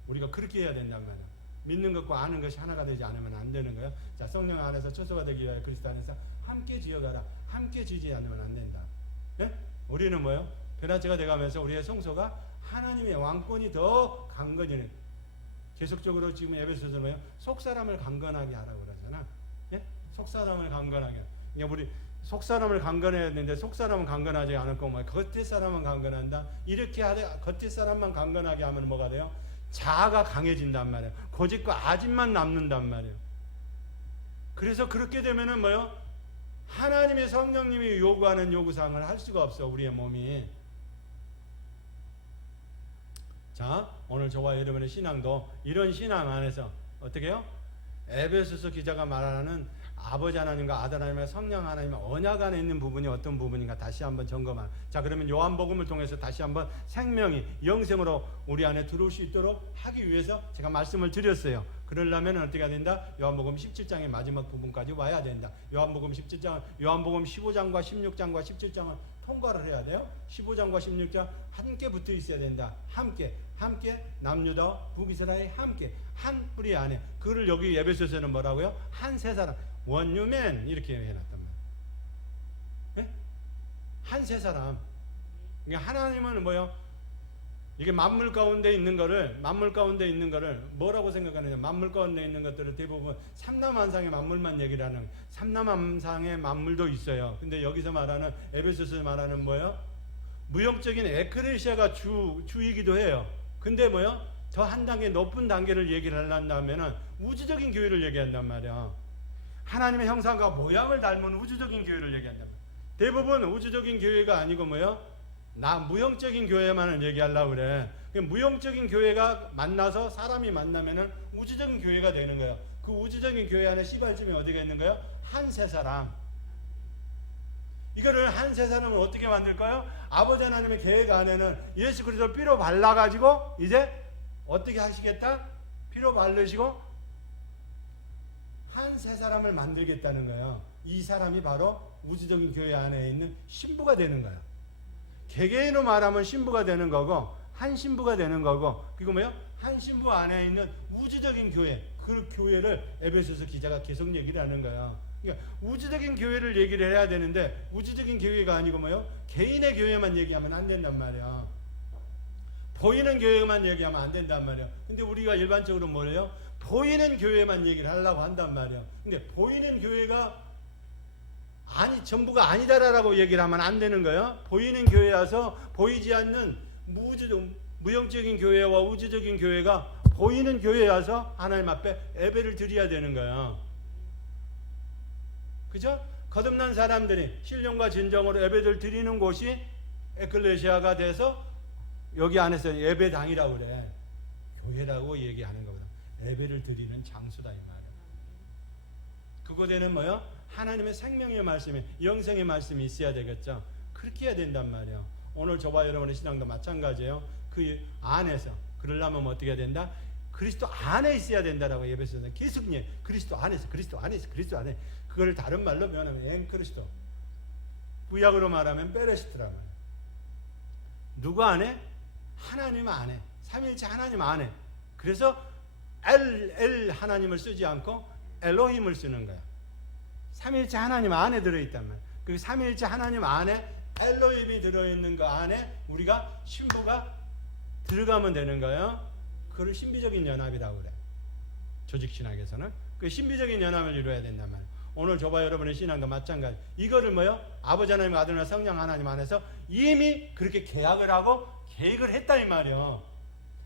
우리가 그렇게 해야 된단 말이야. 믿는 것과 아는 것이 하나가 되지 않으면 안 되는 거야. 자, 성령 안에서 처소가 되기 위하여 그리스도 안에서 함께 지어가라. 함께 지지 않으면 안 된다. 예? 우리는 뭐요? 변화체가 돼가면서 우리의 성소가 하나님의 왕권이 더 강건히, 계속적으로 지금 에베소서 뭐요? 속사람을 강건하게 하라고 그러잖아. 예? 속사람을 강건하게. 그러니까 우리 속사람을 강건해야 되는데 속사람은 강건하지 않을 거고 뭐 겉의 사람은 강건한다. 이렇게 하되 겉의 사람만 강건하게 하면 뭐가 돼요? 자아가 강해진단 말이에요. 고집과 아집만 남는단 말이에요. 그래서 그렇게 되면은 뭐요? 하나님의 성령님이 요구하는 요구사항을 할 수가 없어, 우리의 몸이. 자, 오늘 저와 여러분의 신앙도 이런 신앙 안에서 어떻게 해요? 에베소서 기자가 말하는 아버지 하나님과 아들 하나님과 성령 하나님의 언약 안에 있는 부분이 어떤 부분인가 다시 한번 점검한. 자, 그러면 요한복음을 통해서 다시 한번 생명이 영생으로 우리 안에 들어올 수 있도록 하기 위해서 제가 말씀을 드렸어요. 그러려면 어떻게 해야 된다? 요한복음 17장의 마지막 부분까지 와야 된다. 요한복음 17장, 요한복음 15장과 16장과 17장을 통과를 해야 돼요. 15장과 16장 함께 붙어 있어야 된다. 함께 남유다 북이스라엘 함께 한 뿌리 안에. 그걸 여기 에베소서는 뭐라고요? 한 세 사람, 원유맨 이렇게 해놨단 말이에요. 네? 한 세 사람. 그러니까 하나님은 뭐요? 이게 만물 가운데 있는 거를 뭐라고 생각하느냐? 만물 가운데 있는 것들을 대부분 삼남한상의 만물만 얘기를 하는, 삼남한상의 만물도 있어요. 근데 여기서 말하는 에베소서 말하는 뭐예요? 무형적인 에크레시아가 주이기도 해요. 근데 뭐요? 더 한 단계 높은 단계를 얘기를 하려면 우주적인 교회를 얘기한단 말이야. 하나님의 형상과 모양을 닮은 우주적인 교회를 얘기한단 말이야. 대부분 우주적인 교회가 아니고 뭐요? 무형적인 교회만을 얘기하려고 그래. 무형적인 교회가 만나서 사람이 만나면은 우주적인 교회가 되는 거예요. 그 우주적인 교회 안에 시발점이 어디가 있는 거예요? 한 세 사람. 이거를 한 세 사람을 어떻게 만들까요? 아버지 하나님의 계획 안에는 예수 그리스도 피로 발라가지고 이제 어떻게 하시겠다? 피로 바르시고 한 세 사람을 만들겠다는 거예요. 이 사람이 바로 우주적인 교회 안에 있는 신부가 되는 거예요. 개개인으로 말하면 신부가 되는 거고 한 신부가 되는 거고, 그리고 뭐요? 한 신부 안에 있는 우주적인 교회, 그 교회를 에베소서 기자가 계속 얘기를 하는 거예요. 그러니까 우주적인 교회를 얘기를 해야 되는데 우주적인 교회가 아니고 뭐요? 개인의 교회만 얘기하면 안 된단 말이야. 보이는 교회만 얘기하면 안 된단 말이야. 근데 우리가 일반적으로 뭐래요? 보이는 교회만 얘기를 하려고 한단 말이야. 근데 보이는 교회가 전부가 아니다라고 얘기를 하면 안 되는 거예요. 보이는 교회 와서 보이지 않는 무형적인 교회와 우주적인 교회가 보이는 교회에 와서 하나님 앞에 예배를 드려야 되는 거예요. 그죠? 거듭난 사람들이 신령과 진정으로 예배를 드리는 곳이 에클레시아가 돼서 여기 안에서 예배당이라고 그래. 교회라고 얘기하는 거거든. 예배를 드리는 장소다 이 말이야. 그곳에는 뭐요? 하나님의 생명의 말씀이, 영생의 말씀이 있어야 되겠죠. 그렇게 해야 된단 말이에요. 오늘 저와 여러분의 신앙도 마찬가지예요. 그 안에서 그러려면 어떻게 해야 된다? 그리스도 안에 있어야 된다라고 예배서는 계속 그리스도 안에서 그걸 다른 말로 표현하면 엔크리스도, 구약으로 말하면 베레시트라 말이에요. 누구 안에? 하나님 안에, 삼위일체 하나님 안에. 그래서 엘 하나님을 쓰지 않고 엘로힘을 쓰는 거야. 삼위일체 하나님 안에 들어있단 말이야. 그 삼위일체 하나님 안에 엘로힘이 들어있는 거 안에 우리가 신부가 들어가면 되는 거예요. 그걸 신비적인 연합이라고 그래. 조직신학에서는 그 신비적인 연합을 이루어야 된단 말이에요. 오늘 저와 여러분의 신앙도 마찬가지. 이거를 뭐요? 아버지 하나님, 아들과 성령 하나님 안에서 이미 그렇게 계약을 하고 계획을 했다 이 말이에요.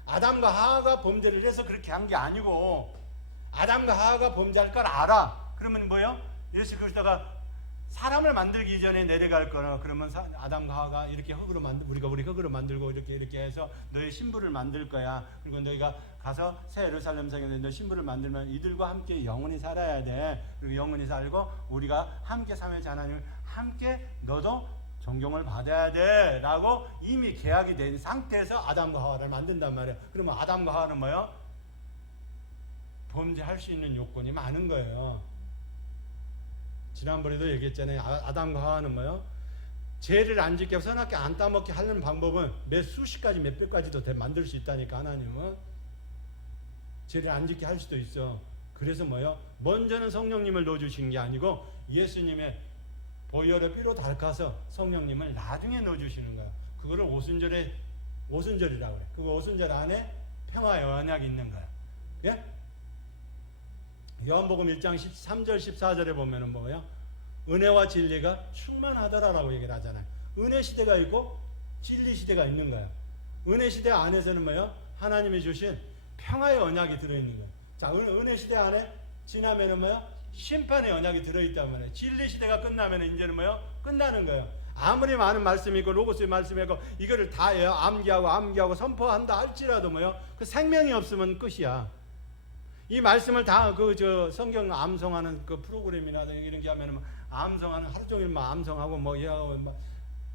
아담과 하와가 범죄를 해서 그렇게 한 게 아니고, 아담과 하와가 범죄할 걸 알아. 그러면 뭐요? 예수 그리스도가 사람을 만들기 전에 내려갈 거나, 그러면 아담과 하와가 이렇게 우리 흙으로 만들고 이렇게 해서 너의 신부를 만들 거야. 그리고 너희가 가서 새 예루살렘 성에 너 신부를 만들면 이들과 함께 영원히 살아야 돼. 그리고 영원히 살고 우리가 함께 삼위일체 하나님을 함께 너도 존경을 받아야 돼 라고 이미 계약이 된 상태에서 아담과 하와를 만든단 말이에요. 그러면 아담과 하와는 뭐예요? 범죄할 수 있는 요건이 많은 거예요. 지난번에도 얘기했잖아요. 아담과 하와는 뭐예요? 죄를 안 짓게 선악게 안 따먹게 하는 방법은 몇 수십 가지 몇 백 가지도 만들 수 있다니까. 하나님은 죄를 안 짓게 할 수도 있어. 그래서 뭐요? 먼저는 성령님을 넣어주신 게 아니고 예수님의 보혈의 피로 닦아서 성령님을 나중에 넣어주시는 거야. 그거를 오순절이라고 그래. 그 오순절 안에 평화의 언약이 있는 거야. 예? 요한복음 1장 13절 14절에 보면은 뭐예요? 은혜와 진리가 충만하더라라고 얘기를 하잖아요. 은혜 시대가 있고 진리 시대가 있는 거야. 은혜 시대 안에서는 뭐예요? 하나님이 주신 평화의 언약이 들어있는 거야. 자, 은혜 시대 안에 지나면은 뭐예요? 심판의 언약이 들어있단 말이에요. 진리 시대가 끝나면은 이제는 뭐예요? 끝나는 거예요. 아무리 많은 말씀이 있고 로고스의 말씀이 있고 이거를 다 암기하고 선포한다 할지라도 뭐예요? 그 생명이 없으면 끝이야. 이 말씀을 다 성경 암송하는 그 프로그램이나 이런 게 하면은 암송하는 하루 종일 막 암송하고 뭐 얘하고 막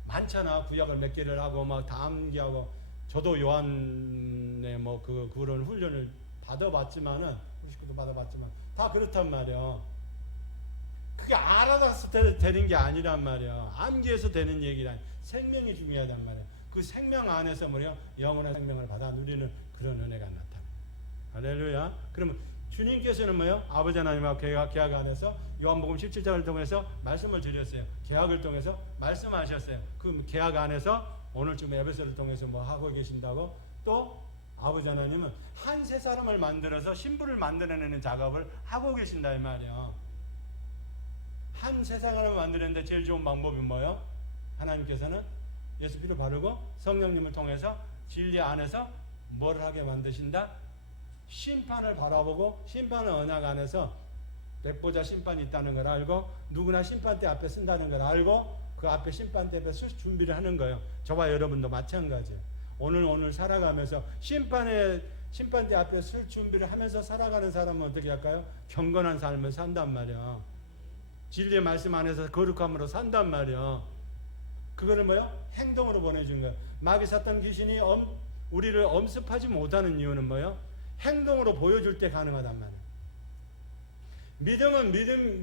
많잖아. 구약을 몇 개를 하고 막 다 암기하고 저도 요한의 뭐 그런 훈련을 받아봤지만은 우리 식구도 받아봤지만 다 그렇단 말이야. 그게 알아서 되는 게 아니란 말이야. 암기해서 되는 얘기란 생명이 중요하단 말이야. 그 생명 안에서 뭐야? 영원한 생명을 받아 누리는 그런 은혜가 나타나. 할렐루야. 그러면 주님께서는 뭐요? 아버지 하나님과 계약 안에서 요한복음 17장을 통해서 말씀을 드렸어요. 계약을 통해서 말씀하셨어요. 그 계약 안에서 오늘 좀 에베소를 통해서 뭐 하고 계신다고 또 아버지 하나님은 한 세 사람을 만들어서 신부를 만들어내는 작업을 하고 계신다 이 말이야. 한 세 사람을 만드는데 제일 좋은 방법이 뭐예요? 하나님께서는 예수 피를 바르고 성령님을 통해서 진리 안에서 뭘 하게 만드신다? 심판을 바라보고 심판의 언약 안에서 백보자 심판이 있다는 걸 알고 누구나 심판대 앞에 쓴다는 걸 알고 그 앞에 심판대 앞에 쓸 준비를 하는 거예요. 저와 여러분도 마찬가지예요. 오늘 살아가면서 심판대 앞에 쓸 준비를 하면서 살아가는 사람은 어떻게 할까요? 경건한 삶을 산단 말이야. 진리의 말씀 안에서 거룩함으로 산단 말이야. 그거를 뭐요? 행동으로 보내준 거예요. 마귀 사탄 귀신이 우리를 엄습하지 못하는 이유는 뭐요? 행동으로 보여줄 때 가능하단 말이에요. 믿음은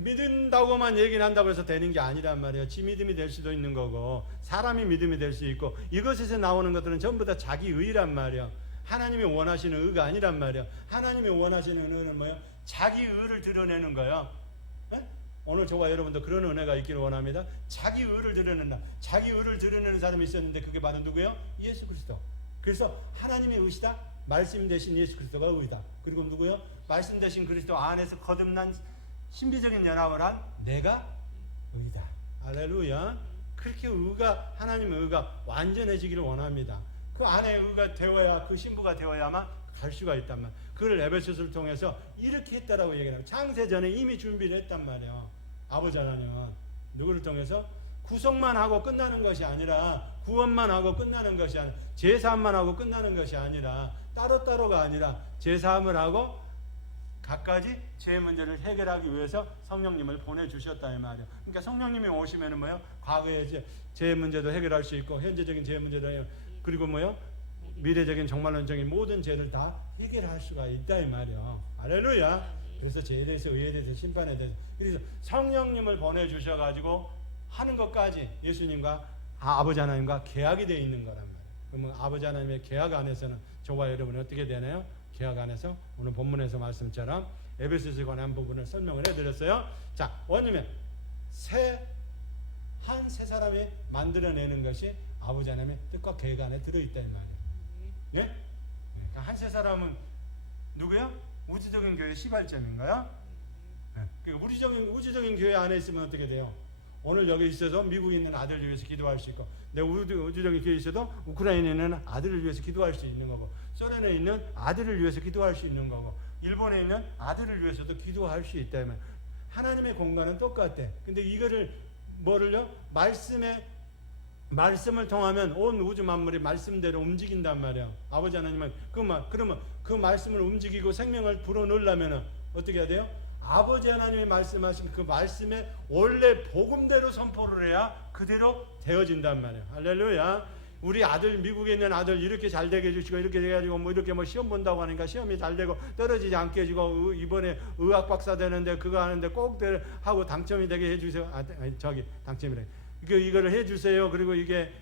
믿는다고만 얘기를 한다고 해서 되는 게 아니란 말이에요. 지 믿음이 될 수도 있는 거고 사람이 믿음이 될 수 있고 이것에서 나오는 것들은 전부 다 자기 의란 말이에요. 하나님이 원하시는 의가 아니란 말이에요. 하나님이 원하시는 의는 뭐예요? 자기 의를 드러내는 거예요. 네? 오늘 저와 여러분도 그런 은혜가 있기를 원합니다. 자기 의를 드러낸다. 자기 의를 드러내는 사람이 있었는데 그게 바로 누구예요? 예수 그리스도. 그래서 하나님의 의시다. 말씀 대신 예수 그리스도가 의다. 그리고 누구요? 말씀 대신 그리스도 안에서 거듭난 신비적인 연합을 한 내가 의다. 할렐루야. 그렇게 하나님의 의가 완전해지기를 원합니다. 그 안에 의가 되어야 그 신부가 되어야만 갈 수가 있단 말이야. 그걸 에베소서를 통해서 이렇게 했다라고 얘기를 하고 창세전에 이미 준비를 했단 말이야. 아버지 하나님은 누구를 통해서 구속만 하고 끝나는 것이 아니라 구원만 하고 끝나는 것이 아니라 제사함만 하고 끝나는 것이 아니라 따로따로가 아니라 제사함을 하고 각가지 죄 문제를 해결하기 위해서 성령님을 보내주셨다 이 말이에요. 그러니까 성령님이 오시면은 뭐요? 과거의 죄 문제도 해결할 수 있고 현재적인 죄 문제도 그리고 뭐요? 미래적인 정말론적인 모든 죄를 다 해결할 수가 있다 이 말이에요. 할렐루야. 그래서 죄에 대해서 의에 대해서 심판에 대해서 그래서 성령님을 보내주셔가지고 하는 것까지 예수님과 아버지 하나님과 계약이 되어 있는 거란 말이에요. 그러면 아버지 하나님의 계약 안에서는 저와 여러분이 어떻게 되나요? 계약 안에서 오늘 본문에서 말씀처럼 에베소서에 관한 부분을 설명을 해드렸어요. 자, 원이면 한 세 사람이 만들어내는 것이 아버지 하나님의 뜻과 계획 안에 들어있다 이 말이에요. 예? 그러니까 한 세 사람은 누구요? 우주적인 교회 시발점인가요? 예. 그러니까 우주적인 교회 안에 있으면 어떻게 돼요? 오늘 여기 있어서 미국에 있는 아들을 위해서 기도할 수 있고 내 우주적인 교회에 있어도 우크라이나에 있는 아들을 위해서 기도할 수 있는 거고 소련에 있는 아들을 위해서 기도할 수 있는 거고 일본에 있는 아들을 위해서도 기도할 수 있다면 하나님의 공간은 똑같대. 근데 이거를 뭐를요? 말씀을 통하면 온 우주 만물이 말씀대로 움직인단 말이야. 아버지 하나님은 그러면 그 말씀을 움직이고 생명을 불어넣으려면 어떻게 해야 돼요? 아버지 하나님이 말씀하신 그 말씀에 원래 복음대로 선포를 해야 그대로 되어진단 말이에요. 할렐루야. 우리 아들 미국에 있는 아들 이렇게 잘 되게 해주시고 이렇게 돼가지고 뭐 이렇게 뭐 시험 본다고 하니까 시험이 잘 되고 떨어지지 않게 해주고 이번에 의학 박사 되는데 그거 하는데 꼭 하고 당첨이 되게 해주세요. 당첨이래. 이거를 해주세요. 그리고 이게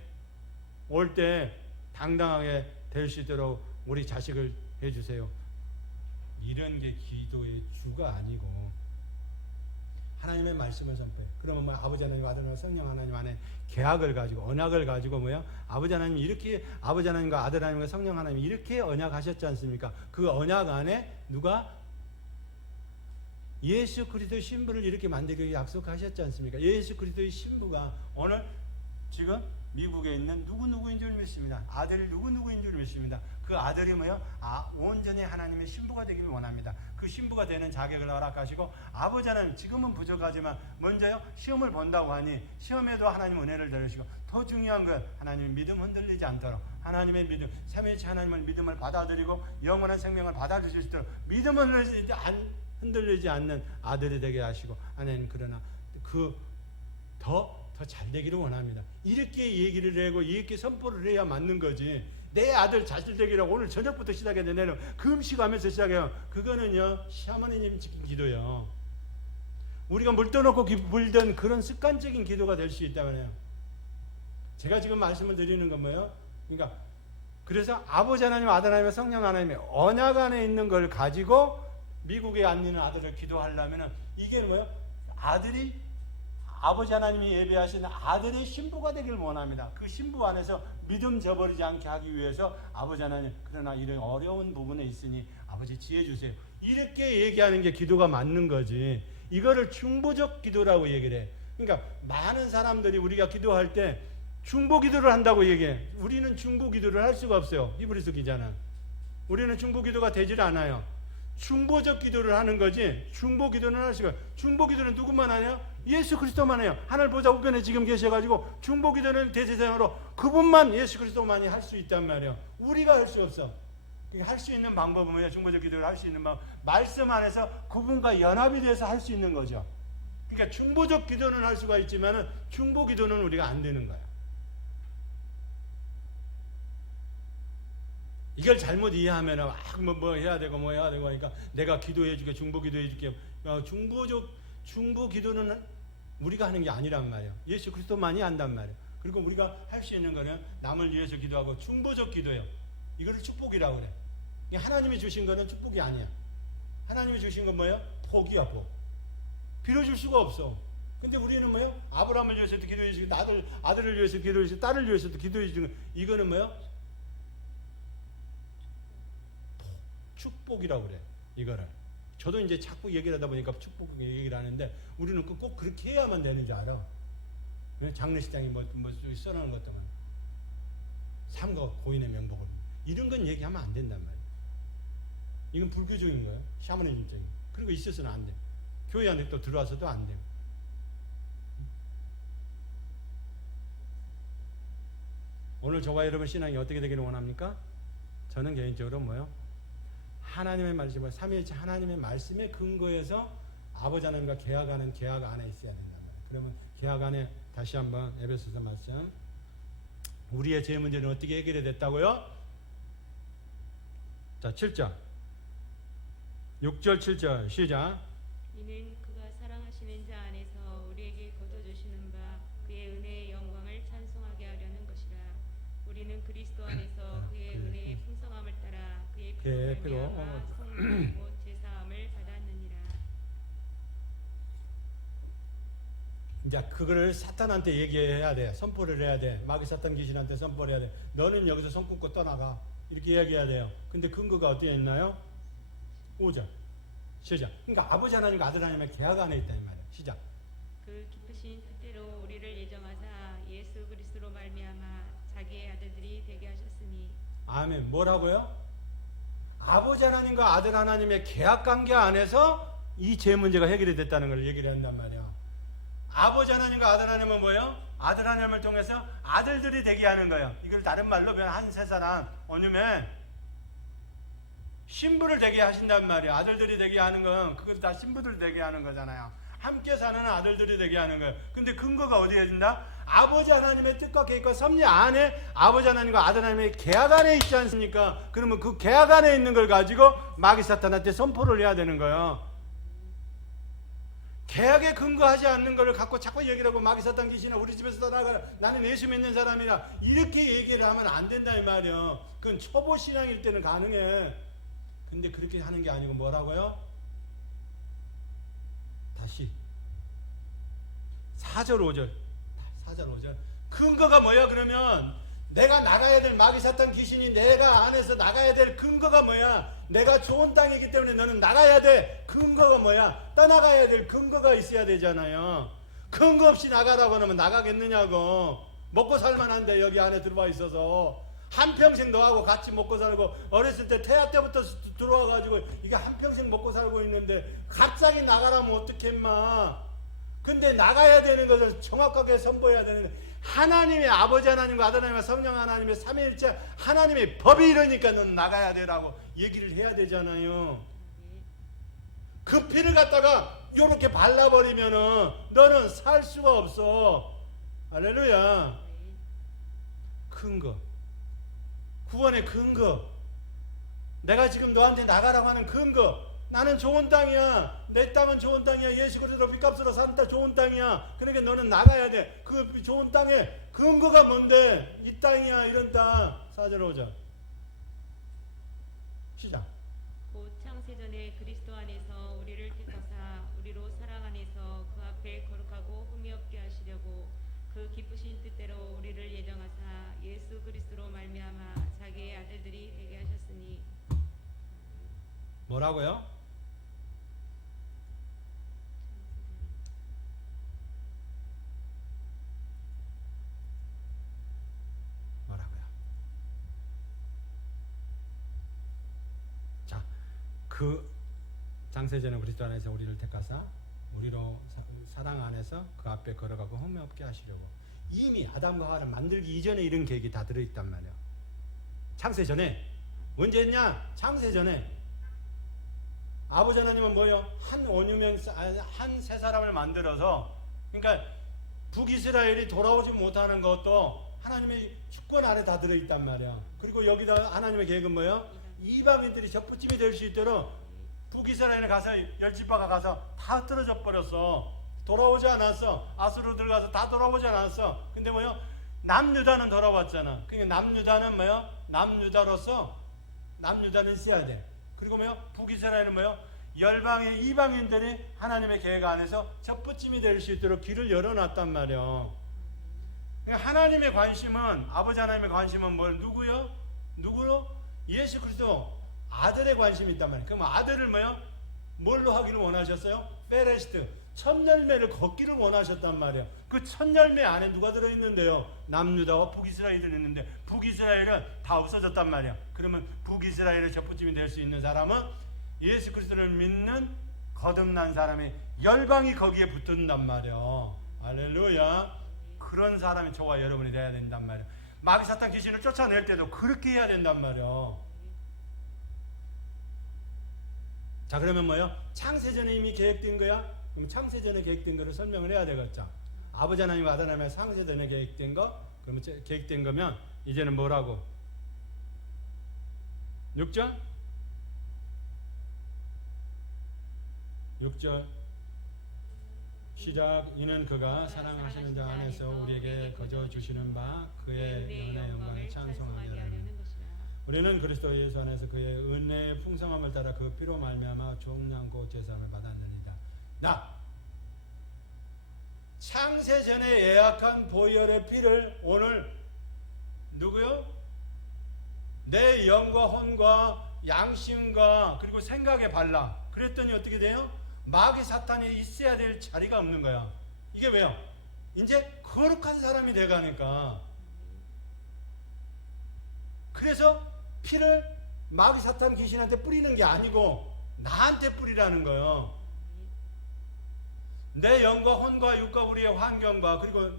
올 때 당당하게 될 수 있도록 우리 자식을 해주세요. 이런 게 기도의 주가 아니고 하나님의 말씀을 선포해. 그러면 뭐 아버지 하나님, 아들 하나님, 성령 하나님 안에 계약을 가지고 언약을 가지고 뭐야? 아버지 하나님 이렇게 아버지 하나님과 아들 하나님과 성령 하나님 이렇게 언약하셨지 않습니까? 그 언약 안에 누가 예수 그리스도의 신부를 이렇게 만들기 약속하셨지 않습니까? 예수 그리스도의 신부가 오늘 지금 미국에 있는 누구누구인 줄 믿습니다. 아들 누구누구인 줄 믿습니다. 그 아들이 뭐요? 온전히 하나님의 신부가 되기를 원합니다. 그 신부가 되는 자격을 허락하시고 아버지 하나님 지금은 부족하지만 먼저요 시험을 본다고 하니 시험에도 하나님 은혜를 들으시고 더 중요한 건 하나님의 믿음 흔들리지 않도록 하나님의 믿음 삼위일체 하나님의 믿음을 받아들이고 영원한 생명을 받아들일 수 있도록 믿음을 흔들리지 않는 아들이 되게 하시고 하나님 그러나 더 잘 되기를 원합니다. 이렇게 얘기를 하고 이렇게 선포를 해야 맞는 거지. 내 아들 잘 되기라고 오늘 저녁부터 시작해야 되는 금식하면서 시작해요. 그거는요 샤머니님 지킨 기도요. 우리가 물 떠놓고 불던 그런 습관적인 기도가 될 수 있다면요. 제가 지금 말씀을 드리는 건 뭐예요? 그러니까 그래서 아버지 하나님, 아들 하나님, 성령 하나님의 언약 안에 있는 걸 가지고 미국에 앉는 아들을 기도하려면은 이게 뭐예요? 아버지 하나님이 예배하시는 아들의 신부가 되기를 원합니다. 그 신부 안에서 믿음 저버리지 않게 하기 위해서 아버지 하나님 그러나 이런 어려운 부분에 있으니 아버지 지혜 주세요. 이렇게 얘기하는 게 기도가 맞는 거지. 이거를 중보적 기도라고 얘기를 해. 그러니까 많은 사람들이 우리가 기도할 때 중보 기도를 한다고 얘기해. 우리는 중보 기도를 할 수가 없어요. 히브리서 기자는. 우리는 중보 기도가 되질 않아요. 중보적 기도를 하는 거지 중보 기도는 할 수가. 중보 기도는 누구만 하냐? 예수 그리스도만 해요. 하늘 보좌 우편에 지금 계셔가지고 중보 기도는 대제사장으로 그분만 예수 그리스도만이 할 수 있단 말이에요. 우리가 할 수 없어. 할 수 있는 방법은 뭐야? 중보적 기도를 할 수 있는 방법 말씀 안에서 그분과 연합이 돼서 할 수 있는 거죠. 그러니까 중보적 기도는 할 수가 있지만은 중보 기도는 우리가 안 되는 거야. 이걸 잘못 이해하면 뭐 해야 되고 뭐 해야 되고 하니까 내가 기도해줄게 중보 기도해줄게. 중보 기도는 우리가 하는 게 아니란 말이야. 예수 그리스도만이 한단 말이야. 그리고 우리가 할 수 있는 거는 남을 위해서 기도하고 중보적 기도예요. 이거를 축복이라고 그래. 하나님이 주신 거는 축복이 아니야. 하나님이 주신 건 뭐예요? 복이야 복. 빌어줄 수가 없어. 근데 우리는 뭐예요? 아브라함을 위해서도 기도해주고 아들을 위해서 기도해주고 딸을 위해서도 기도해주고 이거는 뭐예요? 축복이라고 그래. 이거를 저도 이제 자꾸 얘기를 하다 보니까 축복 얘기를 하는데 우리는 꼭 그렇게 해야만 되는 줄 알아. 장례식장에 뭐 써놓은 것도 삼가 고인의 명복을 이런 건 얘기하면 안 된단 말이야. 이건 불교적인 거예요. 샤머니즘적인. 그런 거 있어서는 안 돼. 교회 안에 또 들어와서도 안 돼. 오늘 저와 여러분 신앙이 어떻게 되기를 원합니까? 저는 개인적으로 뭐요? 하나님의 말씀을 삼위일체 하나님의 말씀에 근거해서 아버지 하나님과 계약하는 계약 안에 있어야 된단 말이에요. 그러면 계약 안에 다시 한번 에베소서 말씀 우리의 죄 문제는 어떻게 해결이 됐다고요? 자 7절 6절 7절 시작. 이는 그가 사랑하시는 자 안에서 우리에게 거둬주시는 바 그의 은혜의 영광을 찬송하게 하려는 것이라. 우리는 그리스도 안에서 그의 은혜의 풍성함을 따라 그의 피로 말미암아 성령 곧 제사함을 받았느니라. 이제 그거를 사탄한테 얘기해야 돼. 선포를 해야 돼. 마귀 사탄 귀신한테 선포를 해야 돼. 너는 여기서 손 끊고 떠나가. 이렇게 이야기해야 돼요. 근데 근거가 어디에 있나요? 5절 시작. 그러니까 아버지 하나님과 아들 하나님의 계약 안에 있다 이 말이야. 시작. 그 기쁘신 뜻대로 우리를 예정하사 예수 그리스도로 말미암아 자기의 아들들이 되게 하셨으니. 아멘. 뭐라고요? 아버지 하나님과 아들 하나님의 계약 관계 안에서 이 죄 문제가 해결이 됐다는 걸 얘기를 한단 말이야. 아버지 하나님과 아들 하나님은 뭐예요? 아들 하나님을 통해서 아들들이 되게 하는 거예요. 이걸 다른 말로 한 세 사람 오늘면 신부를 되게 하신단 말이야. 아들들이 되게 하는 건 그것도 다 신부들 되게 하는 거잖아요. 함께 사는 아들들이 되게 하는 거예요. 근데 근거가 어디에 있나? 아버지 하나님의 뜻과 계획과 섭리 안에 아버지 하나님과 아들 하나님의 계약 안에 있지 않습니까? 그러면 그 계약 안에 있는 걸 가지고 마귀 사탄한테 선포를 해야 되는 거예요. 계약에 근거하지 않는 걸 갖고 자꾸 얘기를 하고 마귀 사탄 귀신아 우리 집에서 떠나가라 나는 예수 믿는 사람이라 이렇게 얘기를 하면 안 된다 이 말이에요. 그건 초보 신앙일 때는 가능해. 근데 그렇게 하는 게 아니고 뭐라고요? 다시 4절 5절 근거가 뭐야? 그러면 내가 나가야 될 마귀 사탄 귀신이 내가 안에서 나가야 될 근거가 뭐야? 내가 좋은 땅이기 때문에 너는 나가야 돼. 근거가 뭐야? 떠나가야 될 근거가 있어야 되잖아요. 근거 없이 나가라고 하면 나가겠느냐고. 먹고 살만한데 여기 안에 들어와 있어서 한평생 너하고 같이 먹고 살고 어렸을 때 태아 때부터 들어와가지고 이게 한평생 먹고 살고 있는데 갑자기 나가라면 어떡해 인마. 근데 나가야 되는 것을 정확하게 선보여야 되는 하나님의 아버지 하나님과 아들 하나님과 성령 하나님의 삼위일체 하나님의 법이 이러니까 넌 나가야 되라고 얘기를 해야 되잖아요. 그 피를 갖다가 요렇게 발라버리면은 너는 살 수가 없어. 할렐루야. 근거, 구원의 근거, 내가 지금 너한테 나가라고 하는 근거. 나는 좋은 땅이야. 내 땅은 좋은 땅이야. 예수 그리스도 빚값으로 산 땅 좋은 땅이야. 그러니까 너는 나가야 돼. 그 좋은 땅에 근거가 뭔데? 이 땅이야. 이런 땅. 4절 5절 시작. 곧 창세전에 그리스도 안에서 우리를 택하사 우리로 사랑 안에서 그 앞에 거룩하고 흠이 없게 하시려고 그 기쁘신 뜻대로 우리를 예정하사 예수 그리스도로 말미암아 자기의 아들들이 되게 하셨으니. 뭐라고요? 그 장세전에 그리스도 안에서 우리를 택하사 우리로 사랑 안에서 그 앞에 걸어가고 흠이 없게 하시려고. 이미 아담과 하와를 만들기 이전에 이런 계획이 다 들어있단 말이야. 창세전에. 언제 했냐? 창세전에. 아버지 하나님은 뭐예요? 한 세 사람을 만들어서, 그러니까 북이스라엘이 돌아오지 못하는 것도 하나님의 주권 아래 다 들어있단 말이야. 그리고 여기다 하나님의 계획은 뭐예요? 이방인들이 접붙임이 될 수 있도록 북이스라엘에 가서 열지파가 가서 다 떨어져 버렸어. 돌아오지 않았어. 아수르 들어가서 다 돌아오지 않았어. 근데 뭐요? 남유다는 돌아왔잖아. 그러니까 남유다는 뭐요? 남유다로서 남유다는 있어야 돼. 그리고 뭐요? 북이스라엘은 뭐요? 열방의 이방인들이 하나님의 계획 안에서 접붙임이 될 수 있도록 길을 열어놨단 말이야. 그러니까 하나님의 관심은, 아버지 하나님의 관심은 뭘? 누구요? 누구로? 예수 그리스도 아들의 관심이 있단 말이에요. 그럼 아들을 뭐요? 뭘로 하기를 원하셨어요? 페레스트, 첫 열매를 걷기를 원하셨단 말이에요. 그 첫 열매 안에 누가 들어있는데요? 남유다와 북이스라엘이 들어있는데 북이스라엘은 다 없어졌단 말이에요. 그러면 북이스라엘의 접붙임이 될 수 있는 사람은 예수 그리스도를 믿는 거듭난 사람의 열방이 거기에 붙는단 말이에요. 할렐루야. 그런 사람이 저와 여러분이 돼야 된단 말이에요. 마귀 사탄 귀신을 쫓아낼 때도 그렇게 해야 된단 말이에요. 자, 그러면 뭐예요? 창세전에 이미 계획된 거야? 그럼 창세전에 계획된 거를 설명을 해야 되겠죠. 아버지 하나님과 아들 하나님의 창세전에 계획된 거, 그러면 계획된 거면 이제는 뭐라고? 6절? 6절 시작. 이는 그가 사랑하시는 자 안에서 우리에게 거저 주시는 바 그의 은혜의 영광을 찬송하게 하려는 것이라. 우리는 그리스도 예수 안에서 그의 은혜의 풍성함을 따라 그 피로 말미암아 종량고 제사함을 받았느니라. 나 창세전에 예약한 보혈의 피를 오늘 누구요? 내 영과 혼과 양심과 그리고 생각에 발라. 그랬더니 어떻게 돼요? 마귀 사탄이 있어야 될 자리가 없는 거야. 이게 왜요? 이제 거룩한 사람이 돼가니까. 그래서 피를 마귀 사탄 귀신한테 뿌리는 게 아니고 나한테 뿌리라는 거예요. 내 영과 혼과 육과 우리의 환경과 그리고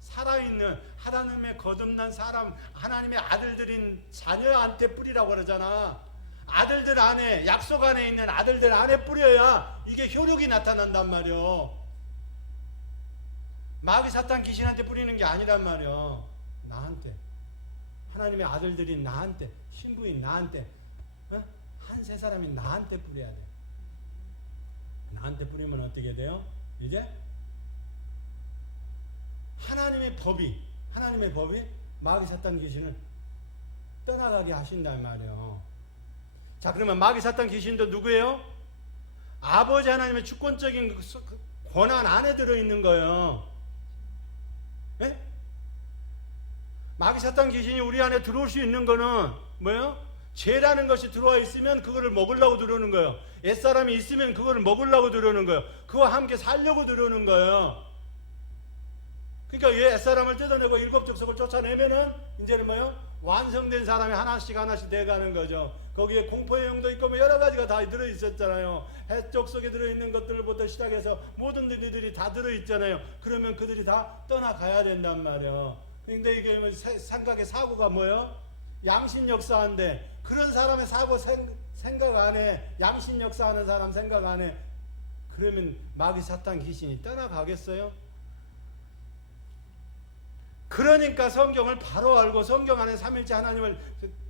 살아있는 하나님의 거듭난 사람, 하나님의 아들들인 자녀한테 뿌리라고 그러잖아. 아들들 안에, 약속 안에 있는 아들들 안에 뿌려야 이게 효력이 나타난단 말이요. 마귀 사탄 귀신한테 뿌리는 게 아니란 말이요. 나한테, 하나님의 아들들인 나한테, 신부인 나한테, 한 세 사람이 나한테 뿌려야 돼. 나한테 뿌리면 어떻게 돼요? 이제 하나님의 법이 마귀 사탄 귀신을 떠나가게 하신단 말이요. 자, 그러면 마귀 사탄 귀신도 누구예요? 아버지 하나님의 주권적인 그 권한 안에 들어있는 거예요. 네? 마귀 사탄 귀신이 우리 안에 들어올 수 있는 거는 뭐예요? 죄라는 것이 들어와 있으면 그거를 먹으려고 들어오는 거예요. 옛사람이 있으면 그거를 먹으려고 들어오는 거예요. 그와 함께 살려고 들어오는 거예요. 그러니까 옛사람을 뜯어내고 일곱 족속을 쫓아내면은 이제는 뭐예요? 완성된 사람이 하나씩 하나씩 돼가는 거죠. 거기에 공포의 영도 있고 뭐 여러 가지가 다 들어있었잖아요. 해적 속에 들어있는 것들부터 시작해서 모든 일들이 다 들어있잖아요. 그러면 그들이 다 떠나가야 된단 말이에요. 근데 이게 뭐 생각의 사고가 뭐예요? 양심 역사인데 그런 사람의 사고 생각 안 해. 양심 역사하는 사람 생각 안 해. 그러면 마귀 사탄 귀신이 떠나가겠어요? 그러니까 성경을 바로 알고 성경 안에 삼일째 하나님을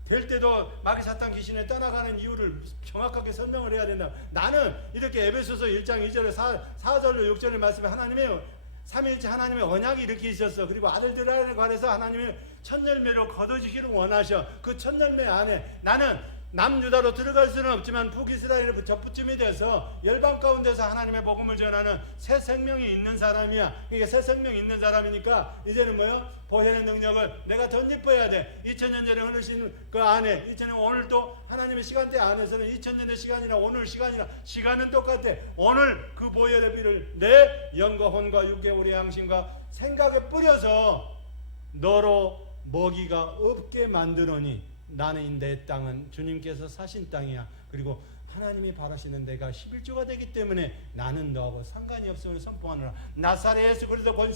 될 때도 마귀 사탄 귀신에 떠나가는 이유를 정확하게 설명을 해야 된다. 나는 이렇게 에베소서 1장 2절에 4절로 6절의 말씀에 하나님의 삼일째 하나님의 언약이 이렇게 있었어. 그리고 아들들 안에 관해서 하나님의 첫 열매로 거둬주기를 원하셔. 그 첫 열매 안에 나는 남유다로 들어갈 수는 없지만 북이스라엘의 접붙임이 돼서 열방 가운데서 하나님의 복음을 전하는 새 생명이 있는 사람이야. 이게 새 생명이 있는 사람이니까 이제는 뭐요? 보혈의 능력을 내가 덧입어야 돼. 2000년 전에 흐르신 그 안에 이제는 오늘 또 하나님의 시간대 안에서는 2000년의 시간이나 오늘 시간이나 시간은 똑같아. 오늘 그 보혈의 피를 내 영과 혼과 육의 우리 양심과 생각에 뿌려서 너로 먹이가 없게 만들어니 나는 내 땅은 주님께서 사신 땅이야. 그리고 하나님이 바라시는 내가 11조가 되기 때문에 나는 너하고 상관이 없음을 선포하노라. 나사렛 예수 그리스도 권세